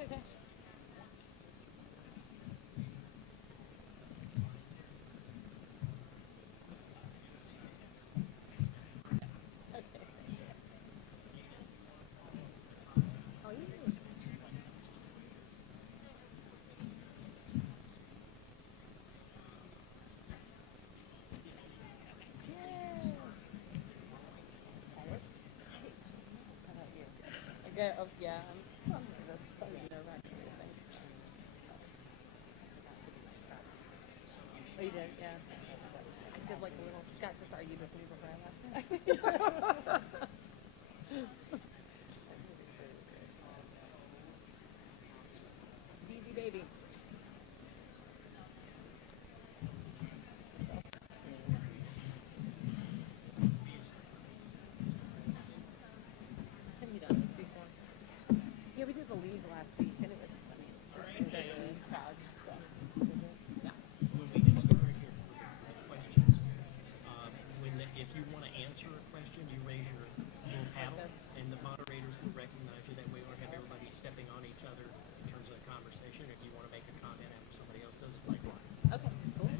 Okay. Okay. Oh, yeah. I'm nervous. So nerve-wracking, I think. Oh, you did? Yeah. I did like a little. Scott just argued with me before I left. Easy, baby. Have you done this before? Yeah, we did the league last week, and it was, I mean, this is very proud. So, yeah. When we get started here for questions, if you want to answer a question, you raise your little paddle, and the moderators will recognize you. That way, we'll have everybody stepping on each other in terms of the conversation. If you want to make a comment after somebody else does, likewise. Okay, cool.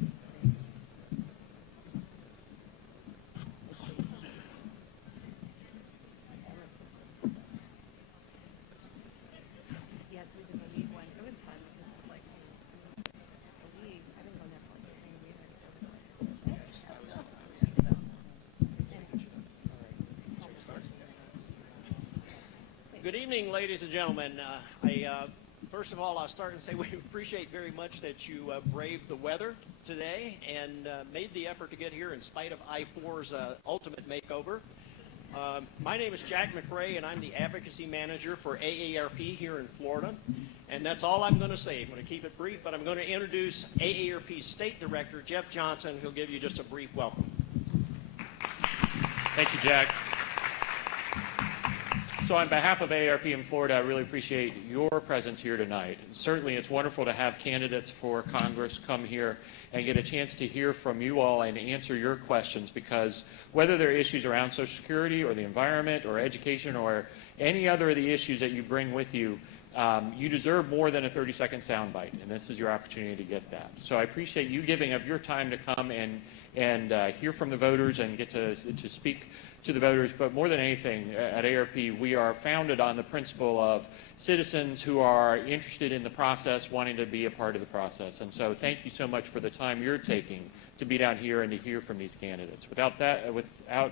Yes, we did the league one. It was fun because it was like the league. I didn't go there for like 10 years. Good evening, ladies and gentlemen. First of all, I'll start and say we appreciate very much that you braved the weather today and made the effort to get here in spite of I-4's ultimate makeover. My name is Jack McRae, and I'm the Advocacy Manager for AARP here in Florida. And that's all I'm going to say. I'm going to keep it brief, but I'm going to introduce AARP's State Director, Jeff Johnson, who'll give you just a brief welcome. Thank you, Jack. So on behalf of AARP in Florida, I really appreciate your presence here tonight. And certainly it's wonderful to have candidates for Congress come here and get a chance to hear from you all and answer your questions, because whether they're issues around Social Security or the environment or education or any other of the issues that you bring with you, you deserve more than a 30-second soundbite, and this is your opportunity to get that. So I appreciate you giving up your time to come and hear from the voters and get to speak to the voters. But more than anything, at AARP, we are founded on the principle of citizens who are interested in the process, wanting to be a part of the process. And so thank you so much for the time you're taking to be down here and to hear from these candidates. Without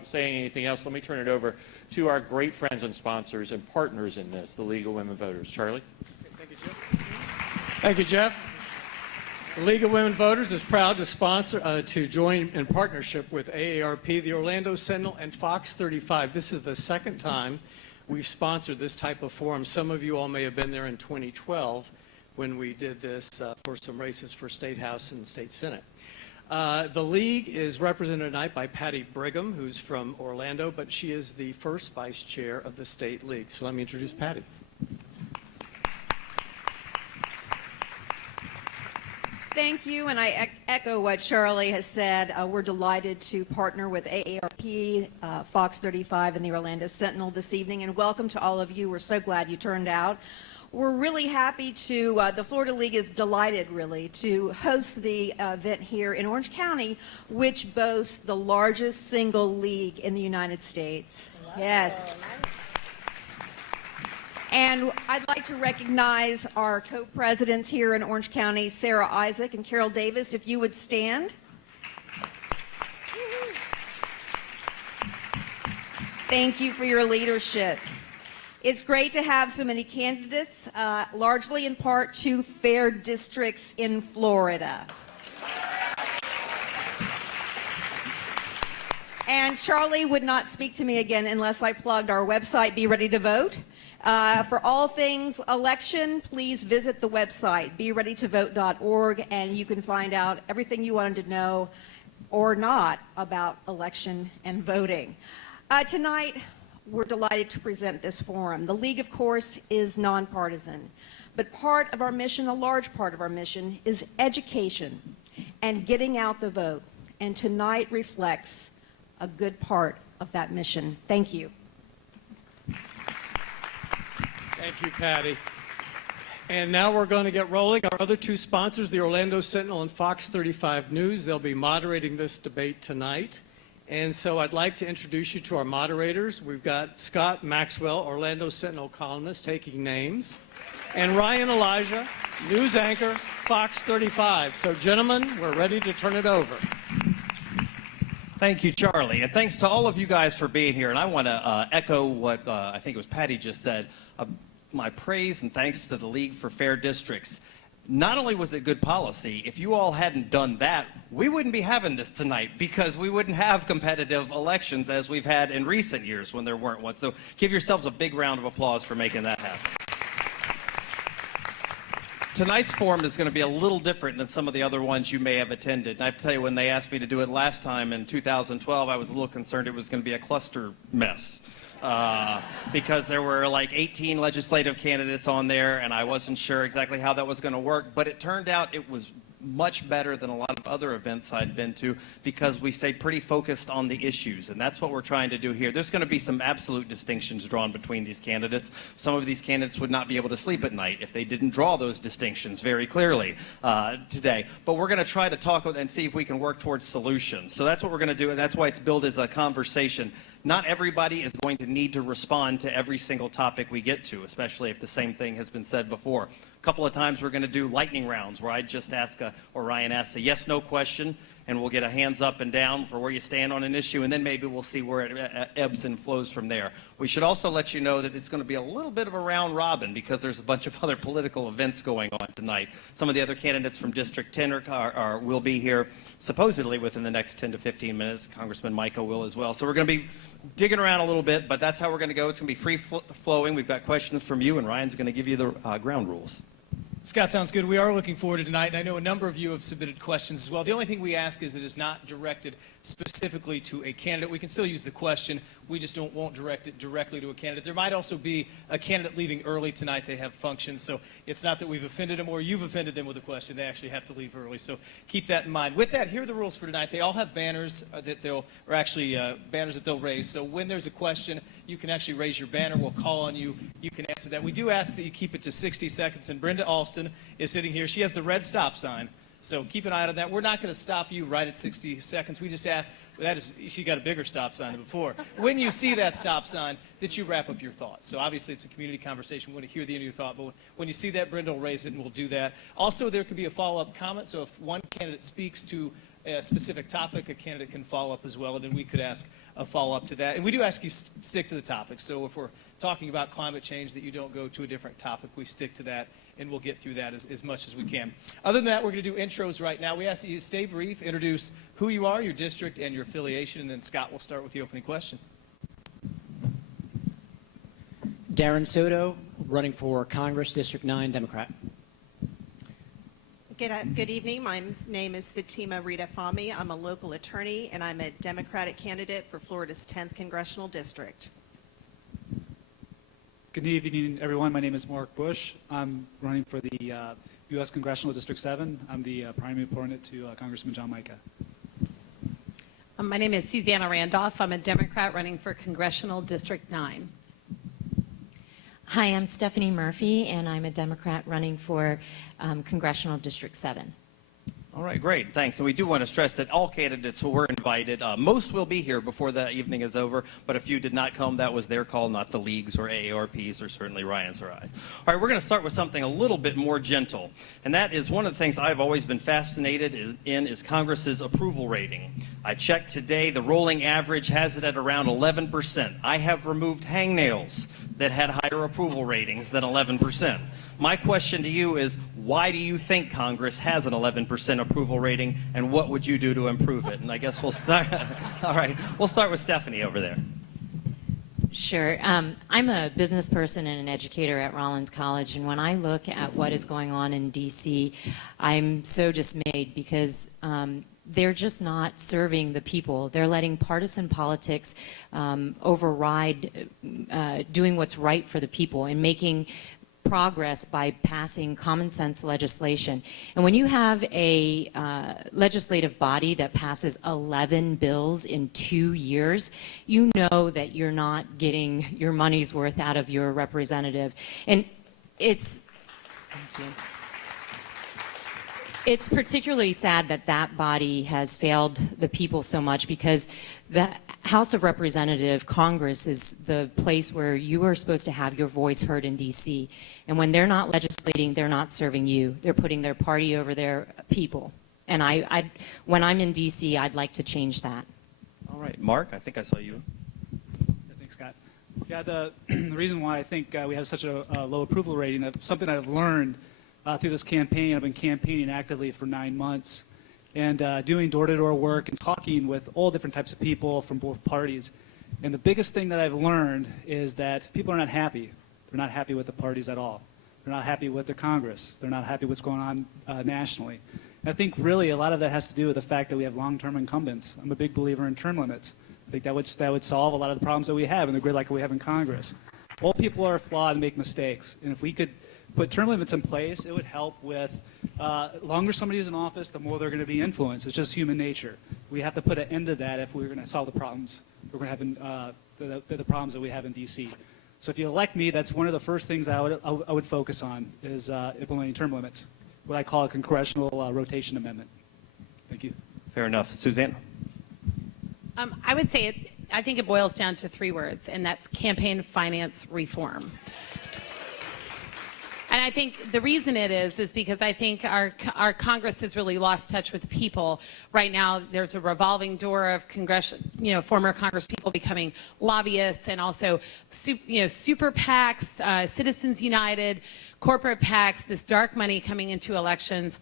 saying anything else, let me turn it over to our great friends and sponsors and partners in this, the League of Women Voters. Charlie? Thank you, Jeff. Thank you, Jeff. The League of Women Voters is proud to sponsor, to join in partnership with AARP, the Orlando Sentinel, and Fox 35. This is the second time we've sponsored this type of forum. Some of you all may have been there in 2012 when we did this for some races for State House and State Senate. The League is represented tonight by Patty Brigham, who's from Orlando, but she is the first vice chair of the State League. So let me introduce Patty. Thank you, and I echo what Charlie has said. We're delighted to partner with AARP, Fox 35, and the Orlando Sentinel this evening, and welcome to all of you. We're so glad you turned out. We're really happy to, the Florida League is delighted, really, to host the event here in Orange County, which boasts the largest single league in the United States. Wow. Yes. And I'd like to recognize our co-presidents here in Orange County, Sarah Isaac and Carol Davis, if you would stand. Thank you for your leadership. It's great to have so many candidates, largely in part to fair districts in Florida. And Charlie would not speak to me again unless I plugged our website, Be Ready to Vote. For all things election, please visit the website, bereadytovote.org, and you can find out everything you wanted to know or not about election and voting. Tonight, we're delighted to present this forum. The League, of course, is nonpartisan, but part of our mission, a large part of our mission, is education and getting out the vote, and tonight reflects a good part of that mission. Thank you. Thank you, Patty. And now we're going to get rolling. Our other two sponsors, the Orlando Sentinel and Fox 35 News, they'll be moderating this debate tonight. And so I'd like to introduce you to our moderators. We've got Scott Maxwell, Orlando Sentinel columnist, taking names, and Ryan Elijah, news anchor, Fox 35. So, gentlemen, we're ready to turn it over. Thank you, Charlie, and thanks to all of you guys for being here. And I want to echo what I think it was Patty just said. My praise and thanks to the League for Fair Districts. Not only was it good policy, if you all hadn't done that, we wouldn't be having this tonight because we wouldn't have competitive elections as we've had in recent years when there weren't one. So give yourselves a big round of applause for making that happen. Tonight's forum is going to be a little different than some of the other ones you may have attended. And I tell you, when they asked me to do it last time in 2012, I was a little concerned it was going to be a cluster mess. Because there were like 18 legislative candidates on there, and I wasn't sure exactly how that was going to work. But it turned out it was much better than a lot of other events I'd been to because we stayed pretty focused on the issues, and that's what we're trying to do here. There's going to be some absolute distinctions drawn between these candidates. Some of these candidates would not be able to sleep at night if they didn't draw those distinctions very clearly today. But we're going to try to talk and see if we can work towards solutions. So that's what we're going to do, and that's why it's billed as a conversation. Not everybody is going to need to respond to every single topic we get to, especially if the same thing has been said before. A couple of times we're going to do lightning rounds where I just ask, or Ryan asks a yes-no question, and we'll get a hands up and down for where you stand on an issue, and then maybe we'll see where it ebbs and flows from there. We should also let you know that it's going to be a little bit of a round robin because there's a bunch of other political events going on tonight. Some of the other candidates from District 10 will be here supposedly within the next 10 to 15 minutes. Congressman Micah will as well. So we're going to be digging around a little bit, but that's how we're going to go. It's going to be free-flowing. We've got questions from you, and Ryan's going to give you the ground rules. Scott, sounds good. We are looking forward to tonight, and I know a number of you have submitted questions as well. The only thing we ask is it is not directed specifically to a candidate. We can still use the question. We just won't direct it directly to a candidate. There might also be a candidate leaving early tonight. They have functions, so it's not that we've offended them or you've offended them with a question. They actually have to leave early, so keep that in mind. With that, here are the rules for tonight. They all have banners that banners that they'll raise. So when there's a question, you can actually raise your banner. We'll call on you. You can answer that. We do ask that you keep it to 60 seconds, and Brenda Alston is sitting here. She has the red stop sign. So keep an eye on that. We're not going to stop you right at 60 seconds. We just ask, she got a bigger stop sign than before. When you see that stop sign, that you wrap up your thoughts. So obviously it's a community conversation. We want to hear the end of your thought, but when you see that, Brenda will raise it and we'll do that. Also, there could be a follow-up comment. So if one candidate speaks to a specific topic, a candidate can follow up as well, and then we could ask a follow-up to that. And we do ask you stick to the topic. So if we're talking about climate change, that you don't go to a different topic. We stick to that, and we'll get through that as much as we can. Other than that, we're going to do intros right now. We ask that you stay brief, introduce who you are, your district, and your affiliation, and then Scott will start with the opening question. Darren Soto, running for Congress, District 9, Democrat. Good evening. My name is Fatima Rita Fahmy. I'm a local attorney, and I'm a Democratic candidate for Florida's 10th Congressional District. Good evening, everyone. My name is Mark Bush. I'm running for the U.S. Congressional District 7. I'm the primary opponent to Congressman John Micah. My name is Susanna Randolph. I'm a Democrat running for Congressional District 9. Hi, I'm Stephanie Murphy, and I'm a Democrat running for Congressional District 7. All right, great, thanks. And we do want to stress that all candidates were invited. Most will be here before the evening is over, but if you did not come, that was their call, not the League's or AARP's or certainly Ryan's or I's. All right, we're going to start with something a little bit more gentle, and that is one of the things I've always been fascinated in is Congress's approval rating. I checked today, the rolling average has it at around 11%. I have removed hangnails that had higher approval ratings than 11%. My question to you is, why do you think Congress has an 11% approval rating, and what would you do to improve it? And I guess we'll start, all right, we'll start with Stephanie over there. Sure. I'm a business person and an educator at Rollins College, and when I look at what is going on in D.C., I'm so dismayed because they're just not serving the people. They're letting partisan politics override doing what's right for the people and making progress by passing common sense legislation. And when you have a legislative body that passes 11 bills in 2 years, you know that you're not getting your money's worth out of your representative. And it's It's particularly sad that that body has failed the people so much because the House of Representatives, Congress, is the place where you are supposed to have your voice heard in D.C. And when they're not legislating, they're not serving you. They're putting their party over their people. And when I'm in D.C., I'd like to change that. All right, Mark, I think I saw you. Thanks, Scott. Yeah, the reason why I think we have such a low approval rating, that's something I've learned through this campaign. I've been campaigning actively for 9 months and doing door-to-door work and talking with all different types of people from both parties. And the biggest thing that I've learned is that people are not happy. They're not happy with the parties at all. They're not happy with the Congress. They're not happy with what's going on nationally. And I think really a lot of that has to do with the fact that we have long-term incumbents. I'm a big believer in term limits. I think that would solve a lot of the problems that we have in the grid like we have in Congress. All people are flawed and make mistakes. And if we could put term limits in place, it would help with longer somebody's in office, the more they're going to be influenced. It's just human nature. We have to put an end to that if we're going to solve the problems we're going to have in the problems that we have in D.C. So if you elect me, that's one of the first things I would focus on is implementing term limits, what I call a congressional rotation amendment. Thank you. Fair enough. Suzanne? I would say I think it boils down to 3 words, and that's campaign finance reform. And I think the reason it is because I think our Congress has really lost touch with people. Right now, there's a revolving door of former Congress people becoming lobbyists, and also super PACs, Citizens United, corporate PACs, this dark money coming into elections.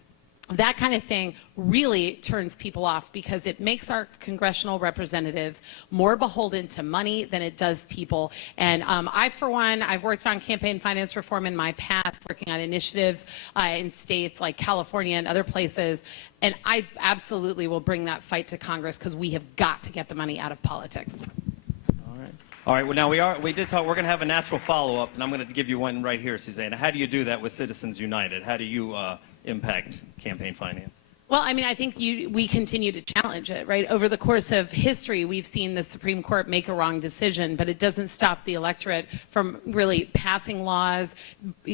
That kind of thing really turns people off because it makes our congressional representatives more beholden to money than it does people. And I, for one, I've worked on campaign finance reform in my past, working on initiatives in states like California and other places. And I absolutely will bring that fight to Congress because we have got to get the money out of politics. All right. Well, now we did talk. We're going to have a natural follow-up, and I'm going to give you one right here, Susanna. How do you do that with Citizens United? How do you impact campaign finance? Well, I mean, I think we continue to challenge it, right? Over the course of history, we've seen the Supreme Court make a wrong decision, but it doesn't stop the electorate from really passing laws.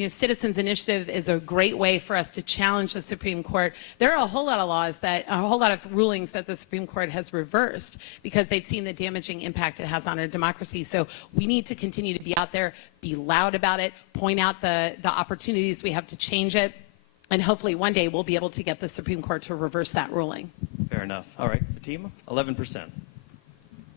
Citizens Initiative is a great way for us to challenge the Supreme Court. There are a whole lot of rulings that the Supreme Court has reversed because they've seen the damaging impact it has on our democracy. So we need to continue to be out there, be loud about it, point out the opportunities we have to change it. And hopefully one day we'll be able to get the Supreme Court to reverse that ruling. Fair enough. All right, Fatima, 11%.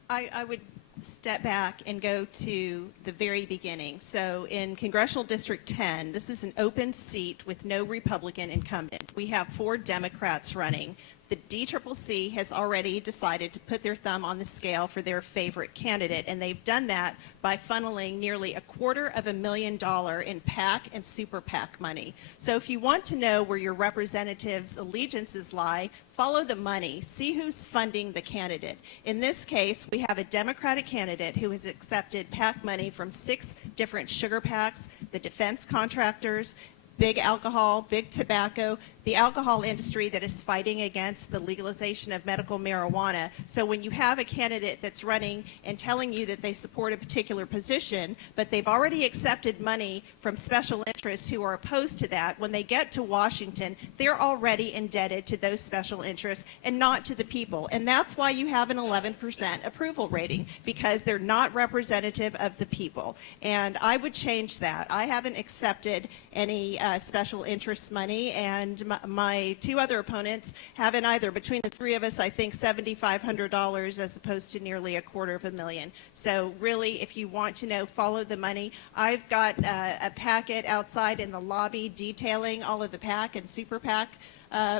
I would step back and go to the very beginning. So in Congressional District 10, this is an open seat with no Republican incumbent. We have 4 Democrats running. The DCCC has already decided to put their thumb on the scale for their favorite candidate, and they've done that by funneling nearly $250,000 in PAC and Super PAC money. So if you want to know where your representatives' allegiances lie, follow the money. See who's funding the candidate. In this case, we have a Democratic candidate who has accepted PAC money from 6 different sugar PACs, the defense contractors, big alcohol, big tobacco, the alcohol industry that is fighting against the legalization of medical marijuana. So when you have a candidate that's running and telling you that they support a particular position, but they've already accepted money from special interests who are opposed to that, when they get to Washington, they're already indebted to those special interests and not to the people. And that's why you have an 11% approval rating, because they're not representative of the people. And I would change that. I haven't accepted any special interest money, and my 2 other opponents haven't either. Between the 3 of us, I think $7,500 as opposed to nearly $250,000. So really, if you want to know, follow the money. I've got a packet outside in the lobby detailing all of the PAC and Super PAC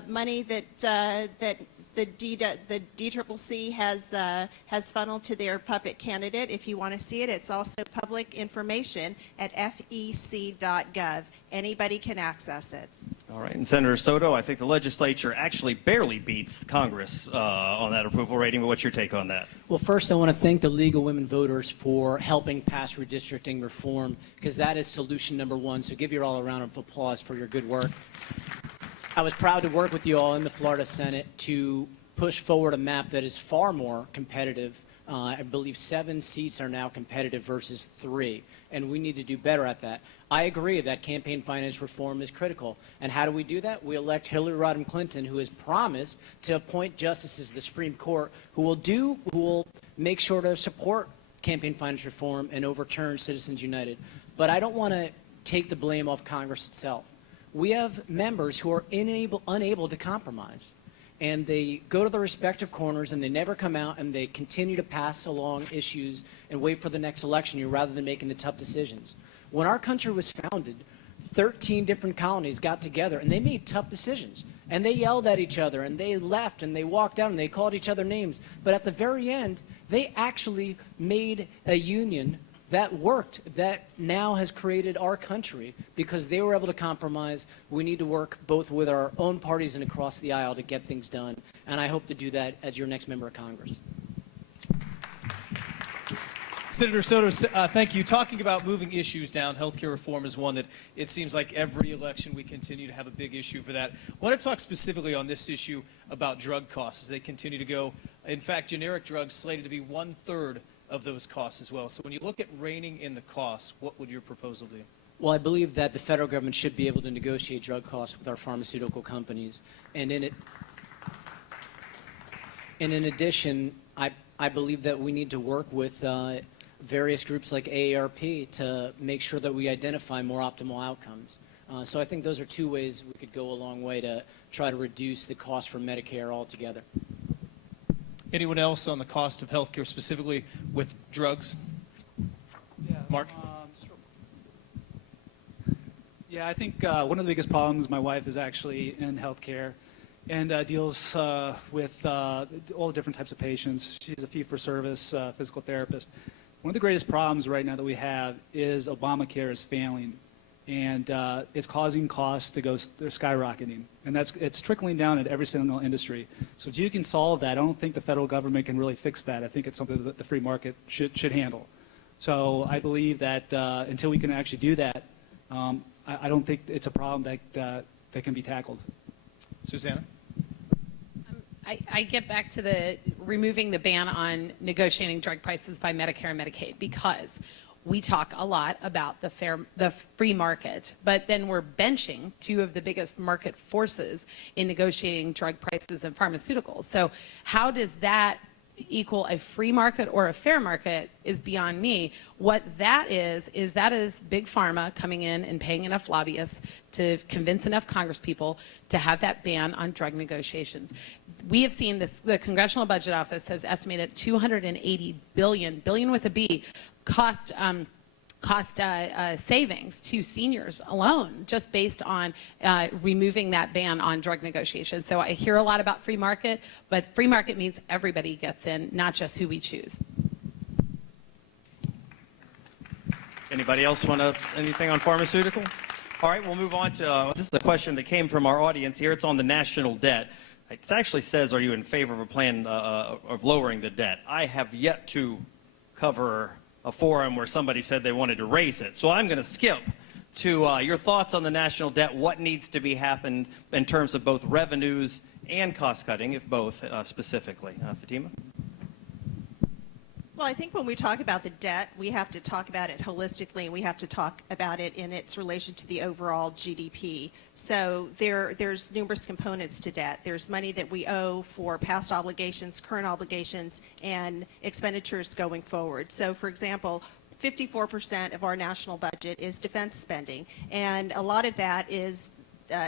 money that the DCCC has funneled to their puppet candidate. If you want to see it, it's also public information at fec.gov. Anybody can access it. All right, and Senator Soto, I think the legislature actually barely beats Congress on that approval rating, but what's your take on that? Well, first I want to thank the League of Women Voters for helping pass redistricting reform, because that is solution number 1. So give you all a round of applause for your good work. I was proud to work with you all in the Florida Senate to push forward a map that is far more competitive I believe 7 seats are now competitive versus 3, and we need to do better at that. I agree that campaign finance reform is critical. And how do we do that? We elect Hillary Rodham Clinton, who has promised to appoint justices to the Supreme Court who will make sure to support campaign finance reform and overturn Citizens United. But I don't want to take the blame off Congress itself. We have members who are unable to compromise. And they go to their respective corners and they never come out and they continue to pass along issues and wait for the next election year rather than making the tough decisions. When our country was founded, 13 different colonies got together and they made tough decisions. And they yelled at each other and they left and they walked out and they called each other names. But at the very end, they actually made a union that worked, that now has created our country because they were able to compromise. We need to work both with our own parties and across the aisle to get things done. And I hope to do that as your next member of Congress. Senator Soto, thank you. Talking about moving issues down, healthcare reform is one that it seems like every election we continue to have a big issue for that. I want to talk specifically on this issue about drug costs as they continue to go. In fact, generic drugs slated to be 1/3 of those costs as well. So when you look at reining in the costs, what would your proposal be? Well, I believe that the federal government should be able to negotiate drug costs with our pharmaceutical companies. And in addition, I believe that we need to work with various groups like AARP to make sure that we identify more optimal outcomes. So I think those are 2 ways we could go a long way to try to reduce the cost for Medicare altogether. Anyone else on the cost of healthcare, specifically with drugs? Yeah, Mark? Sure. Yeah, I think one of the biggest problems, my wife is actually in healthcare and deals with all the different types of patients. She's a fee-for-service physical therapist. One of the greatest problems right now that we have is Obamacare is failing, and it's causing costs to go they're skyrocketing, and it's trickling down at every single industry. So if you can solve that, I don't think the federal government can really fix that. I think it's something that the free market should handle. So I believe that until we can actually do that, I don't think it's a problem that can be tackled. Susanna? I get back to the removing the ban on negotiating drug prices by Medicare and Medicaid because we talk a lot about the free market, but then we're benching 2 of the biggest market forces in negotiating drug prices and pharmaceuticals. So how does that equal a free market or a fair market is beyond me. What that is big pharma coming in and paying enough lobbyists to convince enough congresspeople to have that ban on drug negotiations. We have seen this, the Congressional Budget Office has estimated $280 billion with a B, cost savings to seniors alone, just based on removing that ban on drug negotiations. So I hear a lot about free market, but free market means everybody gets in, not just who we choose. Anybody else want anything on pharmaceutical? All right, we'll move on to, this is a question that came from our audience here. It's on the national debt. It actually says, are you in favor of a plan of lowering the debt? I have yet to cover a forum where somebody said they wanted to raise it. So I'm going to skip to your thoughts on the national debt, what needs to be happened in terms of both revenues and cost cutting, if both specifically. Fatima? Well, I think when we talk about the debt, we have to talk about it holistically, and we have to talk about it in its relation to the overall GDP. So there's numerous components to debt. There's money that we owe for past obligations, current obligations, and expenditures going forward. So, for example, 54% of our national budget is defense spending, and a lot of that is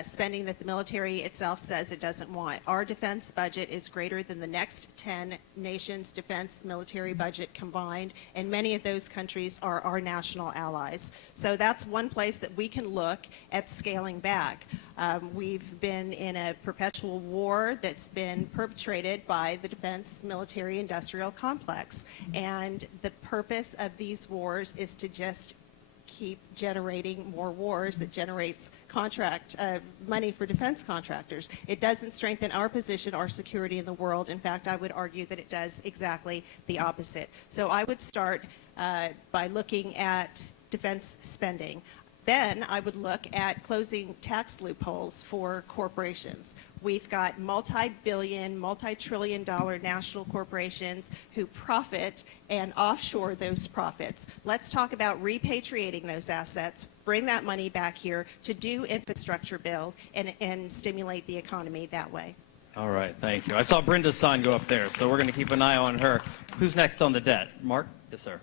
spending that the military itself says it doesn't want. Our defense budget is greater than the next 10 nations' defense military budget combined, and many of those countries are our national allies. So that's one place that we can look at scaling back. We've been in a perpetual war that's been perpetrated by the defense military industrial complex, and the purpose of these wars is to just keep generating more wars that generates money for defense contractors. It doesn't strengthen our position, our security in the world. In fact, I would argue that it does exactly the opposite. So I would start by looking at defense spending. Then I would look at closing tax loopholes for corporations. We've got multi-billion, multi-trillion-dollar national corporations who profit and offshore those profits. Let's talk about repatriating those assets, bring that money back here to do infrastructure build and stimulate the economy that way. All right, thank you. I saw Brenda's sign go up there, so we're going to keep an eye on her. Who's next on the debt? Mark? Yes, sir.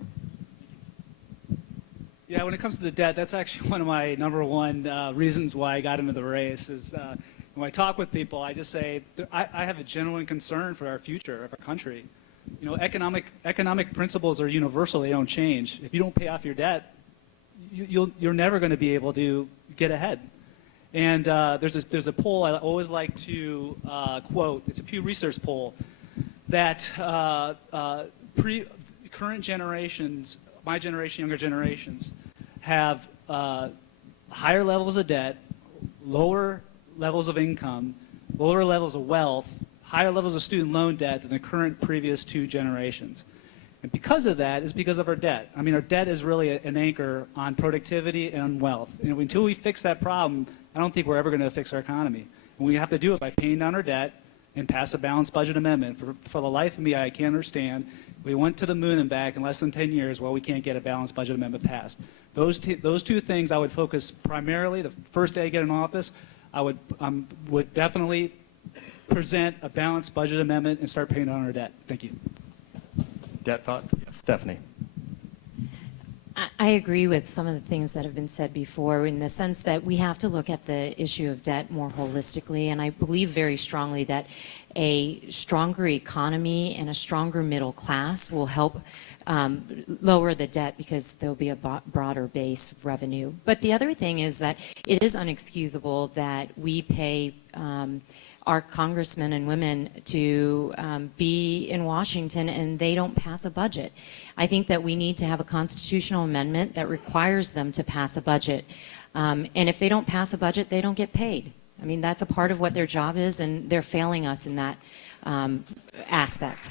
Yeah, when it comes to the debt, that's actually one of my number one reasons why I got into the race is when I talk with people, I just say, I have a genuine concern for our future of our country. You know, economic principles are universal. They don't change. If you don't pay off your debt, you're never going to be able to get ahead. And there's a poll I always like to quote. It's a Pew Research poll that current generations, my generation, younger generations, have higher levels of debt, lower levels of income, lower levels of wealth, higher levels of student loan debt than the current previous two generations. And because of that is because of our debt. I mean, our debt is really an anchor on productivity and on wealth. And until we fix that problem, I don't think we're ever going to fix our economy. And we have to do it by paying down our debt and pass a balanced budget amendment. For the life of me, I can't understand. We went to the moon and back in less than 10 years while we can't get a balanced budget amendment passed. Those two things I would focus primarily. The first day I get in office, I would definitely present a balanced budget amendment and start paying down our debt. Thank you. Debt thoughts? Yes, Stephanie. I agree with some of the things that have been said before in the sense that we have to look at the issue of debt more holistically, and I believe very strongly that a stronger economy and a stronger middle class will help lower the debt because there'll be a broader base of revenue. But the other thing is that it is unexcusable that we pay our congressmen and women to be in Washington and they don't pass a budget. I think that we need to have a constitutional amendment that requires them to pass a budget. And if they don't pass a budget, they don't get paid. I mean, that's a part of what their job is, and they're failing us in that aspect.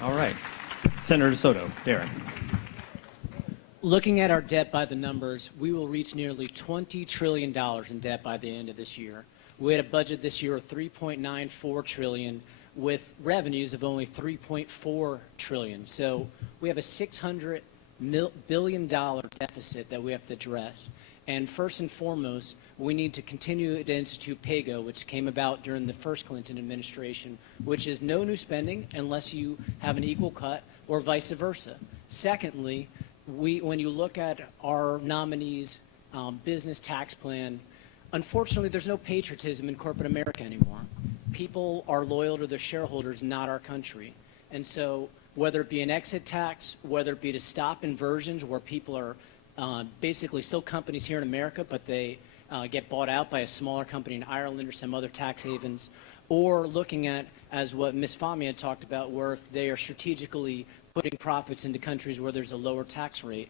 All right. Senator Soto, Darren. Looking at our debt by the numbers, we will reach nearly $20 trillion in debt by the end of this year. We had a budget this year of $3.94 trillion with revenues of only $3.4 trillion. So we have a $600 billion deficit that we have to address. And first and foremost, we need to continue to institute PAYGO, which came about during the first Clinton administration, which is no new spending unless you have an equal cut or vice versa. Secondly, when you look at our nominees' business tax plan, unfortunately, there's no patriotism in corporate America anymore. People are loyal to their shareholders, not our country. And so whether it be an exit tax, whether it be to stop inversions where people are basically still companies here in America, but they get bought out by a smaller company in Ireland or some other tax havens, or looking at, as what Ms. Famia talked about, where if they are strategically putting profits into countries where there's a lower tax rate.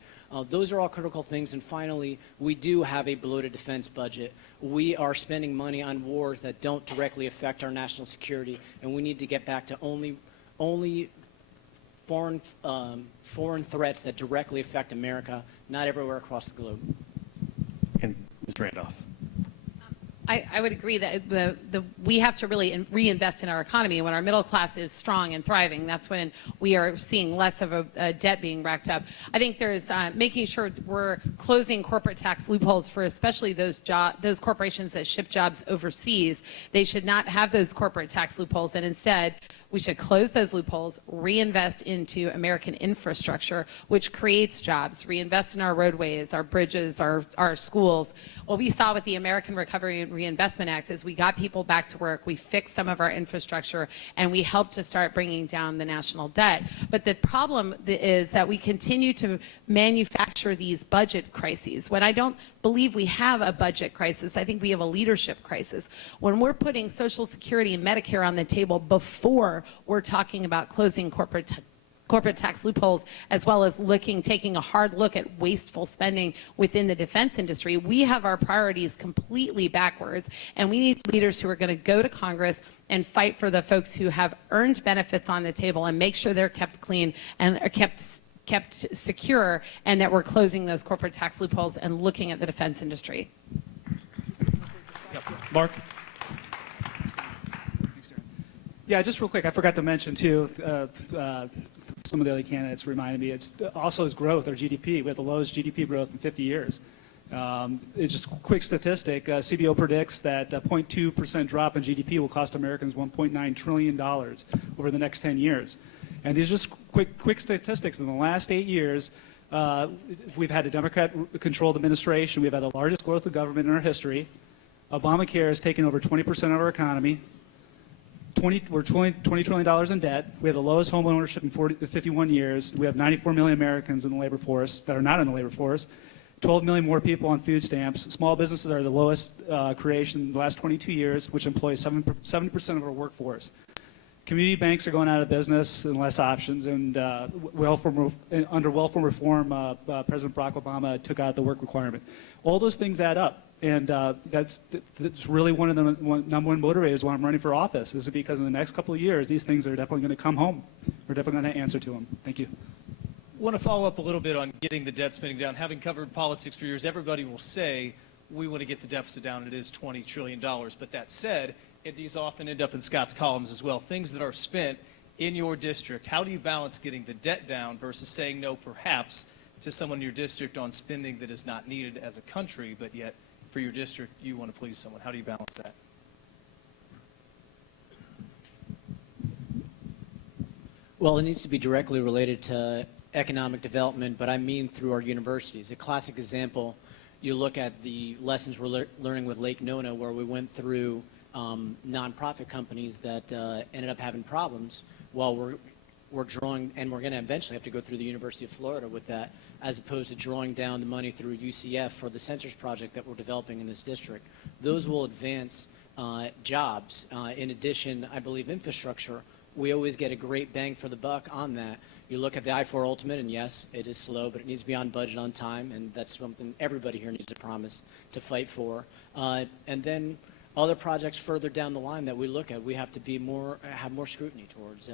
Those are all critical things. And finally, we do have a bloated defense budget. We are spending money on wars that don't directly affect our national security, and we need to get back to only foreign threats that directly affect America, not everywhere across the globe. And Ms. Randolph. I would agree that we have to really reinvest in our economy. When our middle class is strong and thriving, that's when we are seeing less of a debt being racked up. I think there's making sure we're closing corporate tax loopholes for especially those corporations that ship jobs overseas. They should not have those corporate tax loopholes, and instead we should close those loopholes, reinvest into American infrastructure, which creates jobs, reinvest in our roadways, our bridges, our schools. What we saw with the American Recovery and Reinvestment Act is we got people back to work, we fixed some of our infrastructure, and we helped to start bringing down the national debt. But the problem is that we continue to manufacture these budget crises. When I don't believe we have a budget crisis, I think we have a leadership crisis. When we're putting Social Security and Medicare on the table before we're talking about closing corporate tax loopholes, as well as taking a hard look at wasteful spending within the defense industry, we have our priorities completely backwards, and we need leaders who are going to go to Congress and fight for the folks who have earned benefits on the table and make sure they're kept clean and are kept secure, and that we're closing those corporate tax loopholes and looking at the defense industry. Yep. Mark? Yeah, just real quick, I forgot to mention too, some of the other candidates reminded me, it's also is growth, or GDP. We have the lowest GDP growth in 50 years. It's just a quick statistic. CBO predicts that a 0.2% drop in GDP will cost Americans $1.9 trillion over the next 10 years. And these are just quick statistics. In the last 8 years, we've had a Democrat-controlled administration. We've had the largest growth of government in our history. Obamacare has taken over 20% of our economy. We're $20 trillion in debt. We have the lowest home ownership in 51 years. We have 94 million Americans in the labor force that are not in the labor force. 12 million more people on food stamps. Small businesses are the lowest creation in the last 22 years, which employs 70% of our workforce. Community banks are going out of business and less options. And under welfare reform, President Barack Obama took out the work requirement. All those things add up. And that's really one of the number one motivators why I'm running for office, is because in the next couple of years, these things are definitely going to come home. We're definitely going to answer to them. Thank you. I want to follow up a little bit on getting the debt spending down. Having covered politics for years, everybody will say we want to get the deficit down. It is $20 trillion. But that said, these often end up in Scott's columns as well. Things that are spent in your district. How do you balance getting the debt down versus saying no, perhaps, to someone in your district on spending that is not needed as a country, but yet for your district you want to please someone? How do you balance that? Well, it needs to be directly related to economic development, but I mean through our universities. A classic example, you look at the lessons we're learning with Lake Nona, where we went through nonprofit companies that ended up having problems while we're drawing, and we're going to eventually have to go through the University of Florida with that, as opposed to drawing down the money through UCF for the sensors project that we're developing in this district. Those will advance jobs. In addition, I believe infrastructure, we always get a great bang for the buck on that. You look at the I-4 Ultimate, and yes, it is slow, but it needs to be on budget, on time, and that's something everybody here needs to promise to fight for. And then other projects further down the line that we look at, we have to be have more scrutiny towards.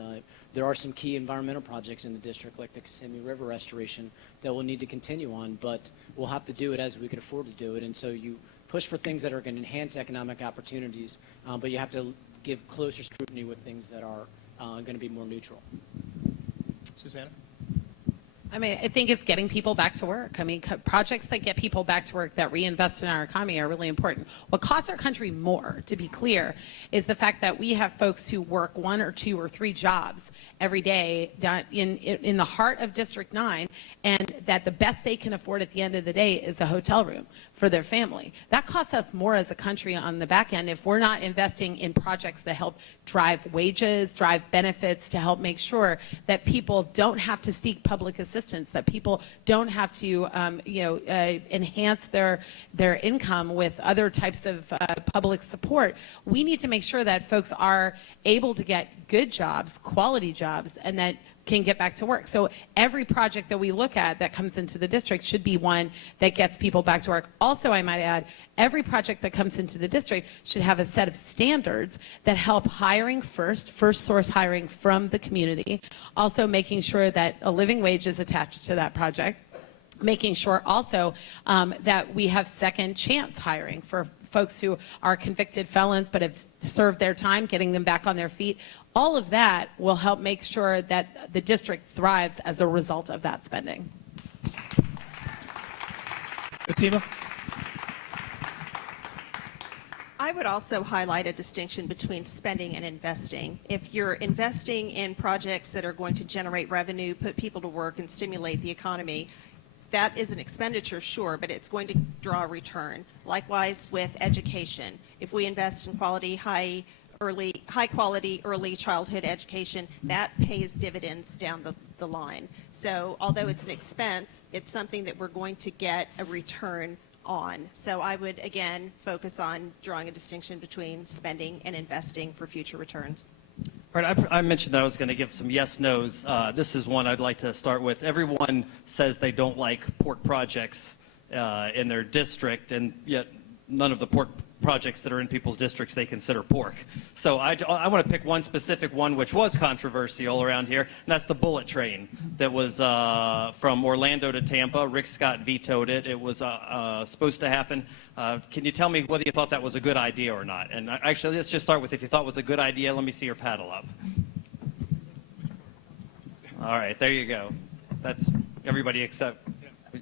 There are some key environmental projects in the district, like the Kissimmee River restoration, that we'll need to continue on, but we'll have to do it as we can afford to do it. And so you push for things that are going to enhance economic opportunities, but you have to give closer scrutiny with things that are going to be more neutral. Susanna? I mean, I think it's getting people back to work. I mean, projects that get people back to work, that reinvest in our economy, are really important. What costs our country more, to be clear, is the fact that we have folks who work 1 or 2 or 3 jobs every day in the heart of District 9, and that the best they can afford at the end of the day is a hotel room for their family. That costs us more as a country on the back end if we're not investing in projects that help drive wages, drive benefits, to help make sure that people don't have to seek public assistance, that people don't have to enhance their income with other types of public support. We need to make sure that folks are able to get good jobs, quality jobs, and that can get back to work. So every project that we look at that comes into the district should be one that gets people back to work. Also, I might add, every project that comes into the district should have a set of standards that help hiring first source hiring from the community, also making sure that a living wage is attached to that project, making sure also that we have second chance hiring for folks who are convicted felons but have served their time, getting them back on their feet. All of that will help make sure that the district thrives as a result of that spending. Fatima? I would also highlight a distinction between spending and investing. If you're investing in projects that are going to generate revenue, put people to work, and stimulate the economy, that is an expenditure, sure, but it's going to draw a return. Likewise with education. If we invest in quality, high quality early childhood education, that pays dividends down the line. So although it's an expense, it's something that we're going to get a return on. So I would, again, focus on drawing a distinction between spending and investing for future returns. All right, I mentioned that I was going to give some yes-nos. This is one I'd like to start with. Everyone says they don't like pork projects in their district, and yet none of the pork projects that are in people's districts they consider pork. So I want to pick one specific one which was controversial around here, and that's the bullet train that was from Orlando to Tampa. Rick Scott vetoed it. It was supposed to happen. Can you tell me whether you thought that was a good idea or not? And actually, let's just start with if you thought it was a good idea. Let me see your paddle up. All right, there you go. That's everybody except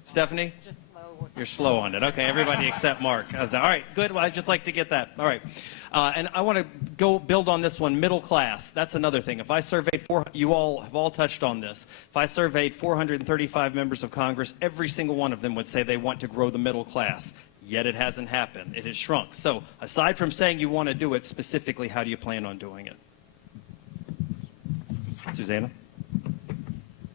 Stephanie? You're slow on it. Okay, everybody except Mark. All right, good. Well, I'd just like to get that. All right. And I want to go build on this one, middle class. That's another thing. If I surveyed you all have all touched on this. If I surveyed 435 members of Congress, every single one of them would say they want to grow the middle class. Yet it hasn't happened. It has shrunk. So aside from saying you want to do it, specifically, how do you plan on doing it? Susanna?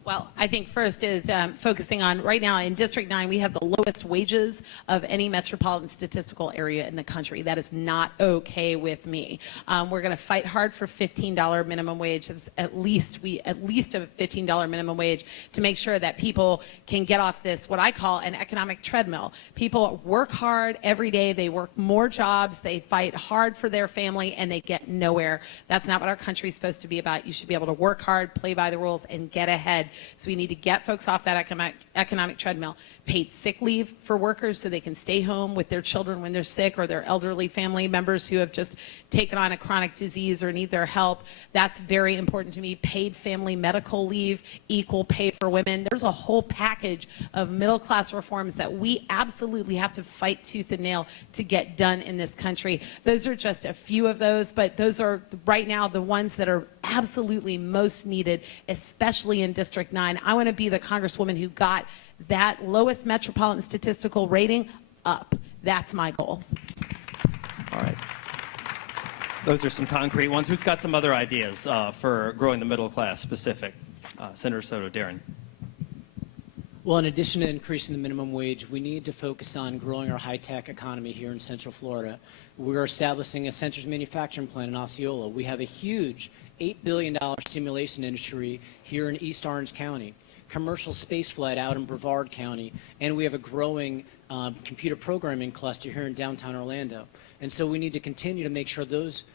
Well, I think first is focusing on, right now in District 9, we have the lowest wages of any metropolitan statistical area in the country. That is not okay with me. We're going to fight hard for $15 minimum wage. It's at least a $15 minimum wage to make sure that people can get off this, what I call an economic treadmill. People work hard every day. They work more jobs. They fight hard for their family, and they get nowhere. That's not what our country is supposed to be about. You should be able to work hard, play by the rules, and get ahead. So we need to get folks off that economic treadmill. Paid sick leave for workers so they can stay home with their children when they're sick, or their elderly family members who have just taken on a chronic disease or need their help. That's very important to me. Paid family medical leave, equal pay for women. There's a whole package of middle class reforms that we absolutely have to fight tooth and nail to get done in this country. Those are just a few of those, but those are right now the ones that are absolutely most needed, especially in District 9. I want to be the Congresswoman who got that lowest metropolitan statistical rating up. That's my goal. All right. Those are some concrete ones. Who's got some other ideas for growing the middle class specific? Senator Soto, Darren. Well, in addition to increasing the minimum wage, we need to focus on growing our high-tech economy here in Central Florida. We're establishing a sensors manufacturing plant in Osceola. We have a huge $8 billion simulation industry here in East Orange County, commercial space flight out in Brevard County, and we have a growing computer programming cluster here in downtown Orlando. And so we need to continue to make sure those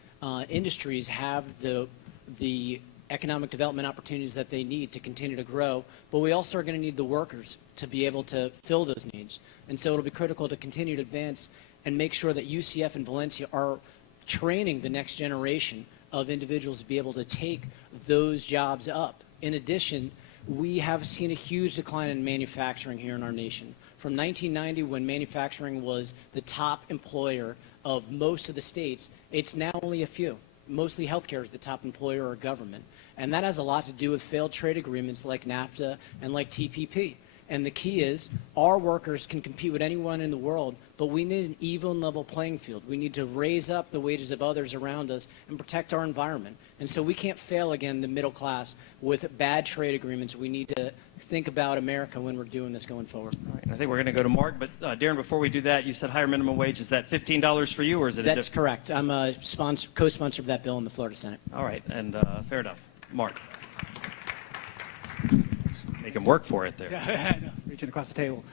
industries have the economic development opportunities that they need to continue to grow, but we also are going to need the workers to be able to fill those needs. And so it'll be critical to continue to advance and make sure that UCF and Valencia are training the next generation of individuals to be able to take those jobs up. In addition, we have seen a huge decline in manufacturing here in our nation. From 1990, when manufacturing was the top employer of most of the states, it's now only a few. Mostly healthcare is the top employer or government. And that has a lot to do with failed trade agreements like NAFTA and like TPP. And the key is our workers can compete with anyone in the world, but we need an even level playing field. We need to raise up the wages of others around us and protect our environment. And so we can't fail again the middle class with bad trade agreements. We need to think about America when we're doing this going forward. All right, I think we're going to go to Mark, but Darren, before we do that, you said higher minimum wage. Is that $15 for you, or is it? That's correct. I'm a co-sponsor of that bill in the Florida Senate. All right, and fair enough. Mark. Make him work for it there. Yeah, I know, reaching across the table.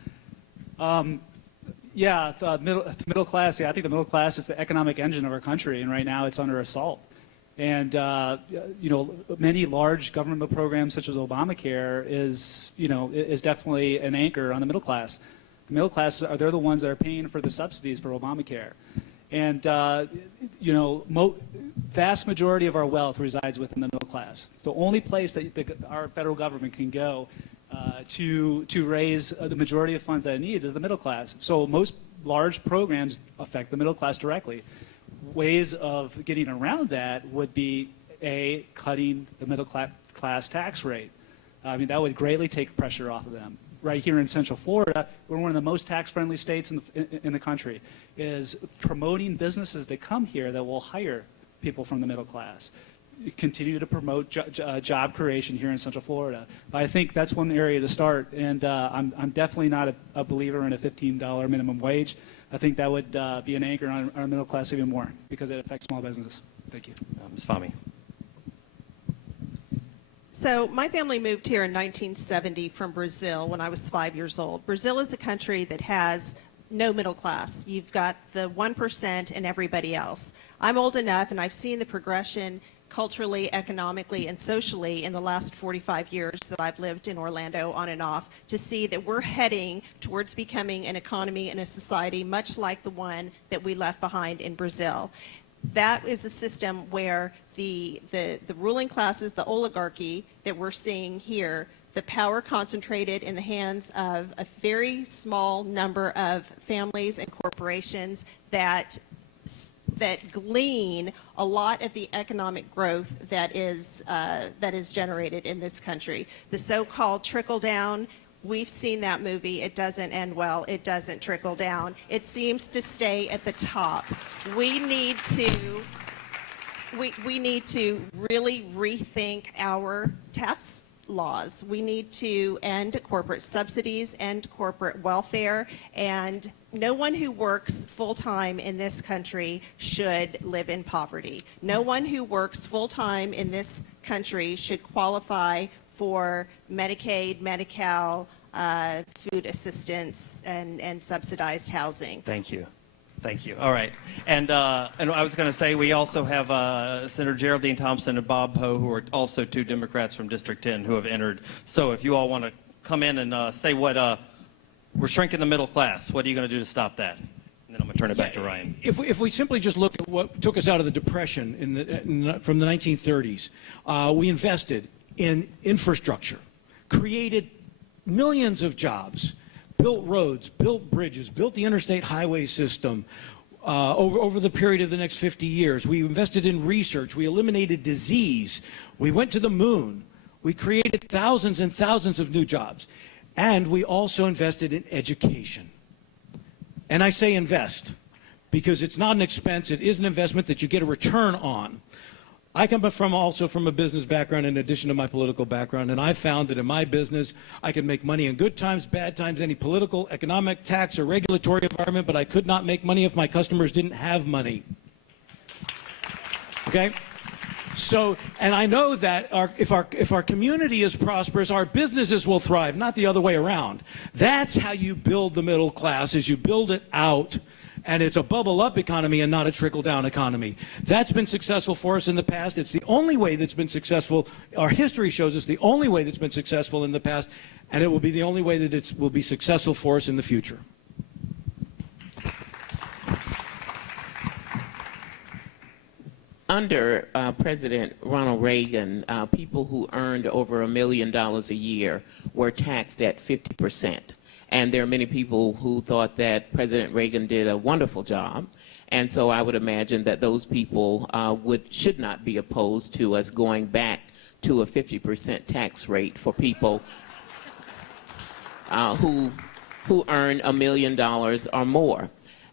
Yeah, the middle class. Yeah, I think the middle class is the economic engine of our country, and right now it's under assault. And you know, many large government programs such as Obamacare is definitely an anchor on the middle class. The middle class they're the ones that are paying for the subsidies for Obamacare, and vast majority of our wealth resides within the middle class. It's the only place that our federal government can go to raise the majority of funds that it needs is the middle class. So most large programs affect the middle class directly. Ways of getting around that would be cutting the middle class tax rate. I mean, that would greatly take pressure off of them. Right here in Central Florida, we're one of the most tax-friendly states in the country, is promoting businesses that come here that will hire people from the middle class. Continue to promote job creation here in Central Florida. But I think that's one area to start, and I'm definitely not a believer in a $15 minimum wage. I think that would be an anchor on our middle class even more because it affects small business. Thank you. Ms. Fahmy. So my family moved here in 1970 from Brazil when I was 5 years old. Brazil is a country that has no middle class. You've got the 1% and everybody else. I'm old enough, and I've seen the progression culturally, economically, and socially in the last 45 years that I've lived in Orlando on and off, to see that we're heading towards becoming an economy and a society much like the one that we left behind in Brazil. That is a system where the ruling classes, the oligarchy that we're seeing here, the power concentrated in the hands of a very small number of families and corporations that glean a lot of the economic growth that is generated in this country. The so-called trickle down, we've seen that movie. It doesn't end well. It doesn't trickle down. It seems to stay at the top. We need to really rethink our tax laws. We need to end corporate subsidies, end corporate welfare, and no one who works full-time in this country should live in poverty. No one who works full-time in this country should qualify for Medicaid, Medi-Cal, food assistance, and subsidized housing. Thank you. Thank you. All right. And I was going to say we also have Senator Geraldine Thompson and Bob Poe, who are also two Democrats from District 10 who have entered. So if you all want to come in and say what we're shrinking the middle class, what are you going to do to stop that? And then I'm going to turn it back to Ryan. If we simply just look at what took us out of the Depression from the 1930s, we invested in infrastructure, created millions of jobs, built roads, built bridges, built the interstate highway system over the period of the next 50 years. We invested in research. We eliminated disease. We went to the moon. We created thousands and thousands of new jobs. And we also invested in education. And I say invest because it's not an expense. It is an investment that you get a return on. I come also from a business background in addition to my political background, and I found that in my business I could make money in good times, bad times, any political, economic, tax, or regulatory environment, but I could not make money if my customers didn't have money. Okay? So, and I know that if our community is prosperous, our businesses will thrive, not the other way around. That's how you build the middle class, is you build it out. And it's a bubble-up economy and not a trickle-down economy. That's been successful for us in the past. It's the only way that's been successful. Our history shows us the only way that's been successful in the past, and it will be the only way that it will be successful for us in the future. Under President Ronald Reagan, people who earned over $1 million a year were taxed at 50%. And there are many people who thought that President Reagan did a wonderful job. And so I would imagine that those people should not be opposed to us going back to a 50% tax rate for people who earn $1 million or more.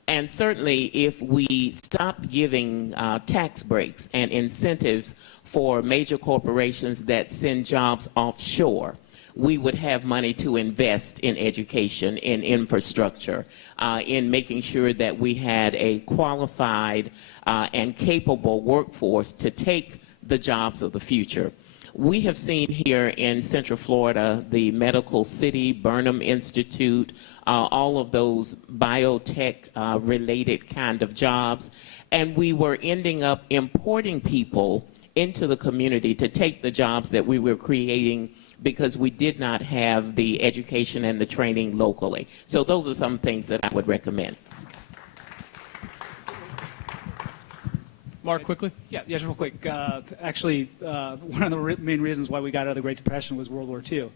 And certainly if we stop giving tax breaks and incentives for major corporations that send jobs offshore, we would have money to invest in education, in infrastructure, in making sure that we had a qualified and capable workforce to take the jobs of the future. We have seen here in Central Florida the Medical City, Burnham Institute, all of those biotech-related kind of jobs, and we were ending up importing people into the community to take the jobs that we were creating because we did not have the education and the training locally. So those are some things that I would recommend. Mark, quickly? Yeah, just real quick. Actually, one of the main reasons why we got out of the Great Depression was World War II.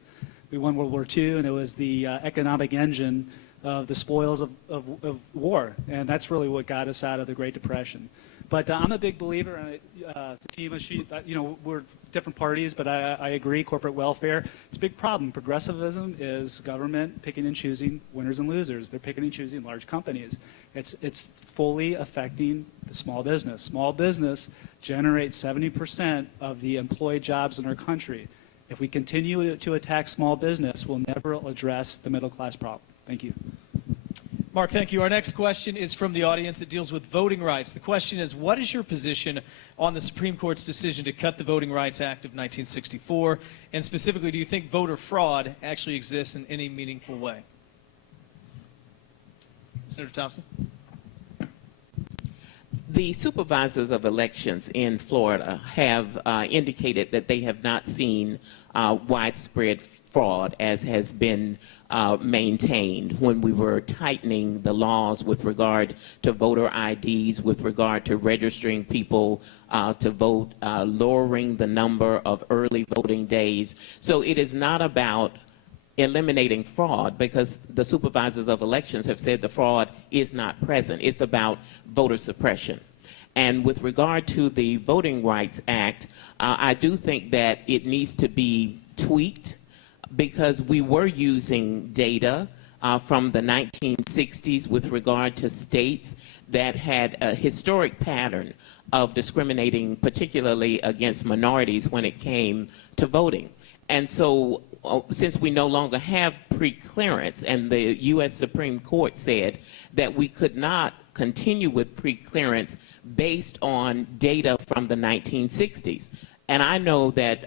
We won World War II, and it was the economic engine of the spoils of war, and that's really what got us out of the Great Depression. But I'm a big believer in Fatima, we're different parties, but I agree, corporate welfare, it's a big problem. Progressivism is government picking and choosing winners and losers. They're picking and choosing large companies. It's fully affecting the small business. Small business generates 70% of the employed jobs in our country. If we continue to attack small business, we'll never address the middle class problem. Thank you. Mark, thank you. Our next question is from the audience. It deals with voting rights. The question is, what is your position on the Supreme Court's decision to cut the Voting Rights Act of 1964? And specifically, do you think voter fraud actually exists in any meaningful way? Senator Thompson. The supervisors of elections in Florida have indicated that they have not seen widespread fraud as has been maintained when we were tightening the laws with regard to voter IDs, with regard to registering people to vote, lowering the number of early voting days. So it is not about eliminating fraud, because the supervisors of elections have said the fraud is not present. It's about voter suppression. And with regard to the Voting Rights Act, I do think that it needs to be tweaked, because we were using data from the 1960s with regard to states that had a historic pattern of discriminating, particularly against minorities when it came to voting. And so since we no longer have pre-clearance, and the U.S. Supreme Court said that we could not continue with pre-clearance based on data from the 1960s. And I know that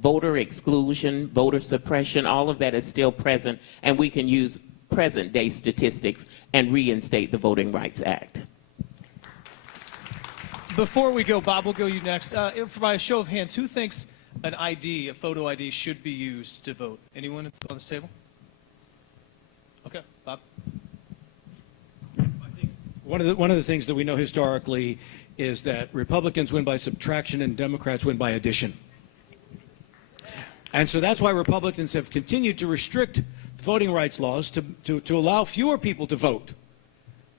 voter exclusion, voter suppression, all of that is still present, and we can use present-day statistics and reinstate the Voting Rights Act. Before we go, Bob, we'll go you next. By a show of hands, who thinks an ID, a photo ID, should be used to vote? Anyone on this table? Okay, Bob. One of the things that we know historically is that Republicans win by subtraction and Democrats win by addition. And so that's why Republicans have continued to restrict voting rights laws to allow fewer people to vote,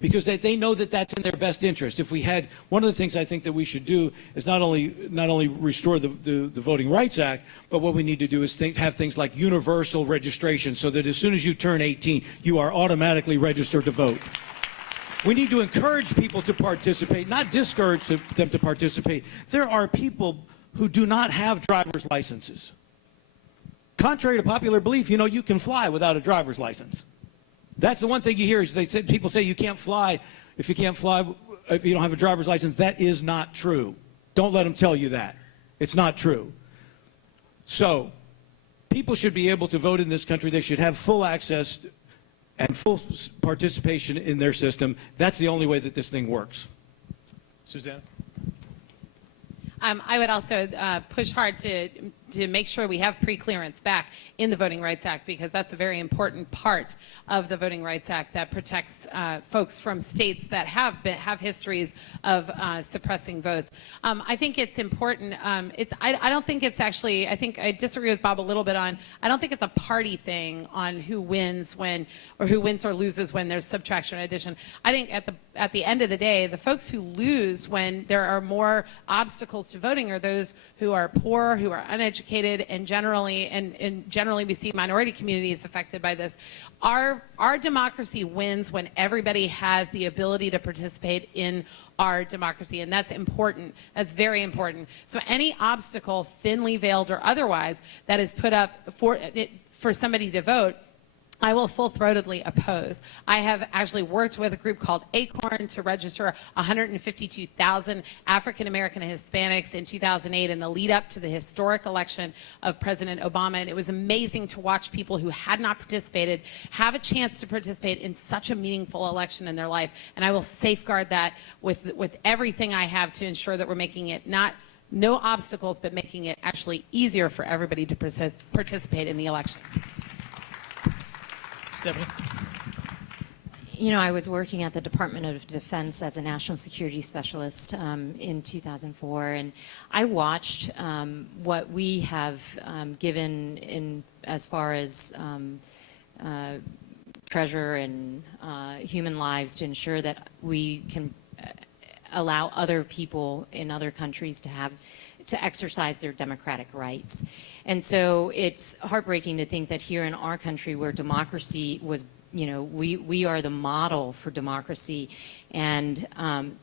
because they know that that's in their best interest. If we had, one of the things I think that we should do is not only restore the Voting Rights Act, but what we need to do is have things like universal registration, so that as soon as you turn 18, you are automatically registered to vote. We need to encourage people to participate, not discourage them to participate. There are people who do not have driver's licenses. Contrary to popular belief, you can fly without a driver's license. That's the one thing you hear is people say you can't fly if you don't have a driver's license. That is not true. Don't let them tell you that. It's not true. So people should be able to vote in this country. They should have full access and full participation in their system. That's the only way that this thing works. Susanna? I would also push hard to make sure we have pre-clearance back in the Voting Rights Act, because that's a very important part of the Voting Rights Act that protects folks from states that have histories of suppressing votes. I think it's important. I don't think it's actually. I think I disagree with Bob a little bit on. I don't think it's a party thing on who wins or loses when there's subtraction or addition. I think at the end of the day, the folks who lose when there are more obstacles to voting are those who are poor, who are uneducated, and generally we see minority communities affected by this. Our democracy wins when everybody has the ability to participate in our democracy, and that's important. That's very important. So any obstacle, thinly veiled or otherwise, that is put up for somebody to vote, I will full-throatedly oppose. I have actually worked with a group called ACORN to register 152,000 African American and Hispanics in 2008 in the lead up to the historic election of President Obama. And it was amazing to watch people who had not participated have a chance to participate in such a meaningful election in their life. And I will safeguard that with everything I have to ensure that we're making it no obstacles, but making it actually easier for everybody to participate in the election. Stephanie? I was working at the Department of Defense as a national security specialist in 2004, and I watched what we have given in as far as treasure and human lives to ensure that we can allow other people in other countries to exercise their democratic rights. And so it's heartbreaking to think that here in our country, where democracy was, we are the model for democracy, and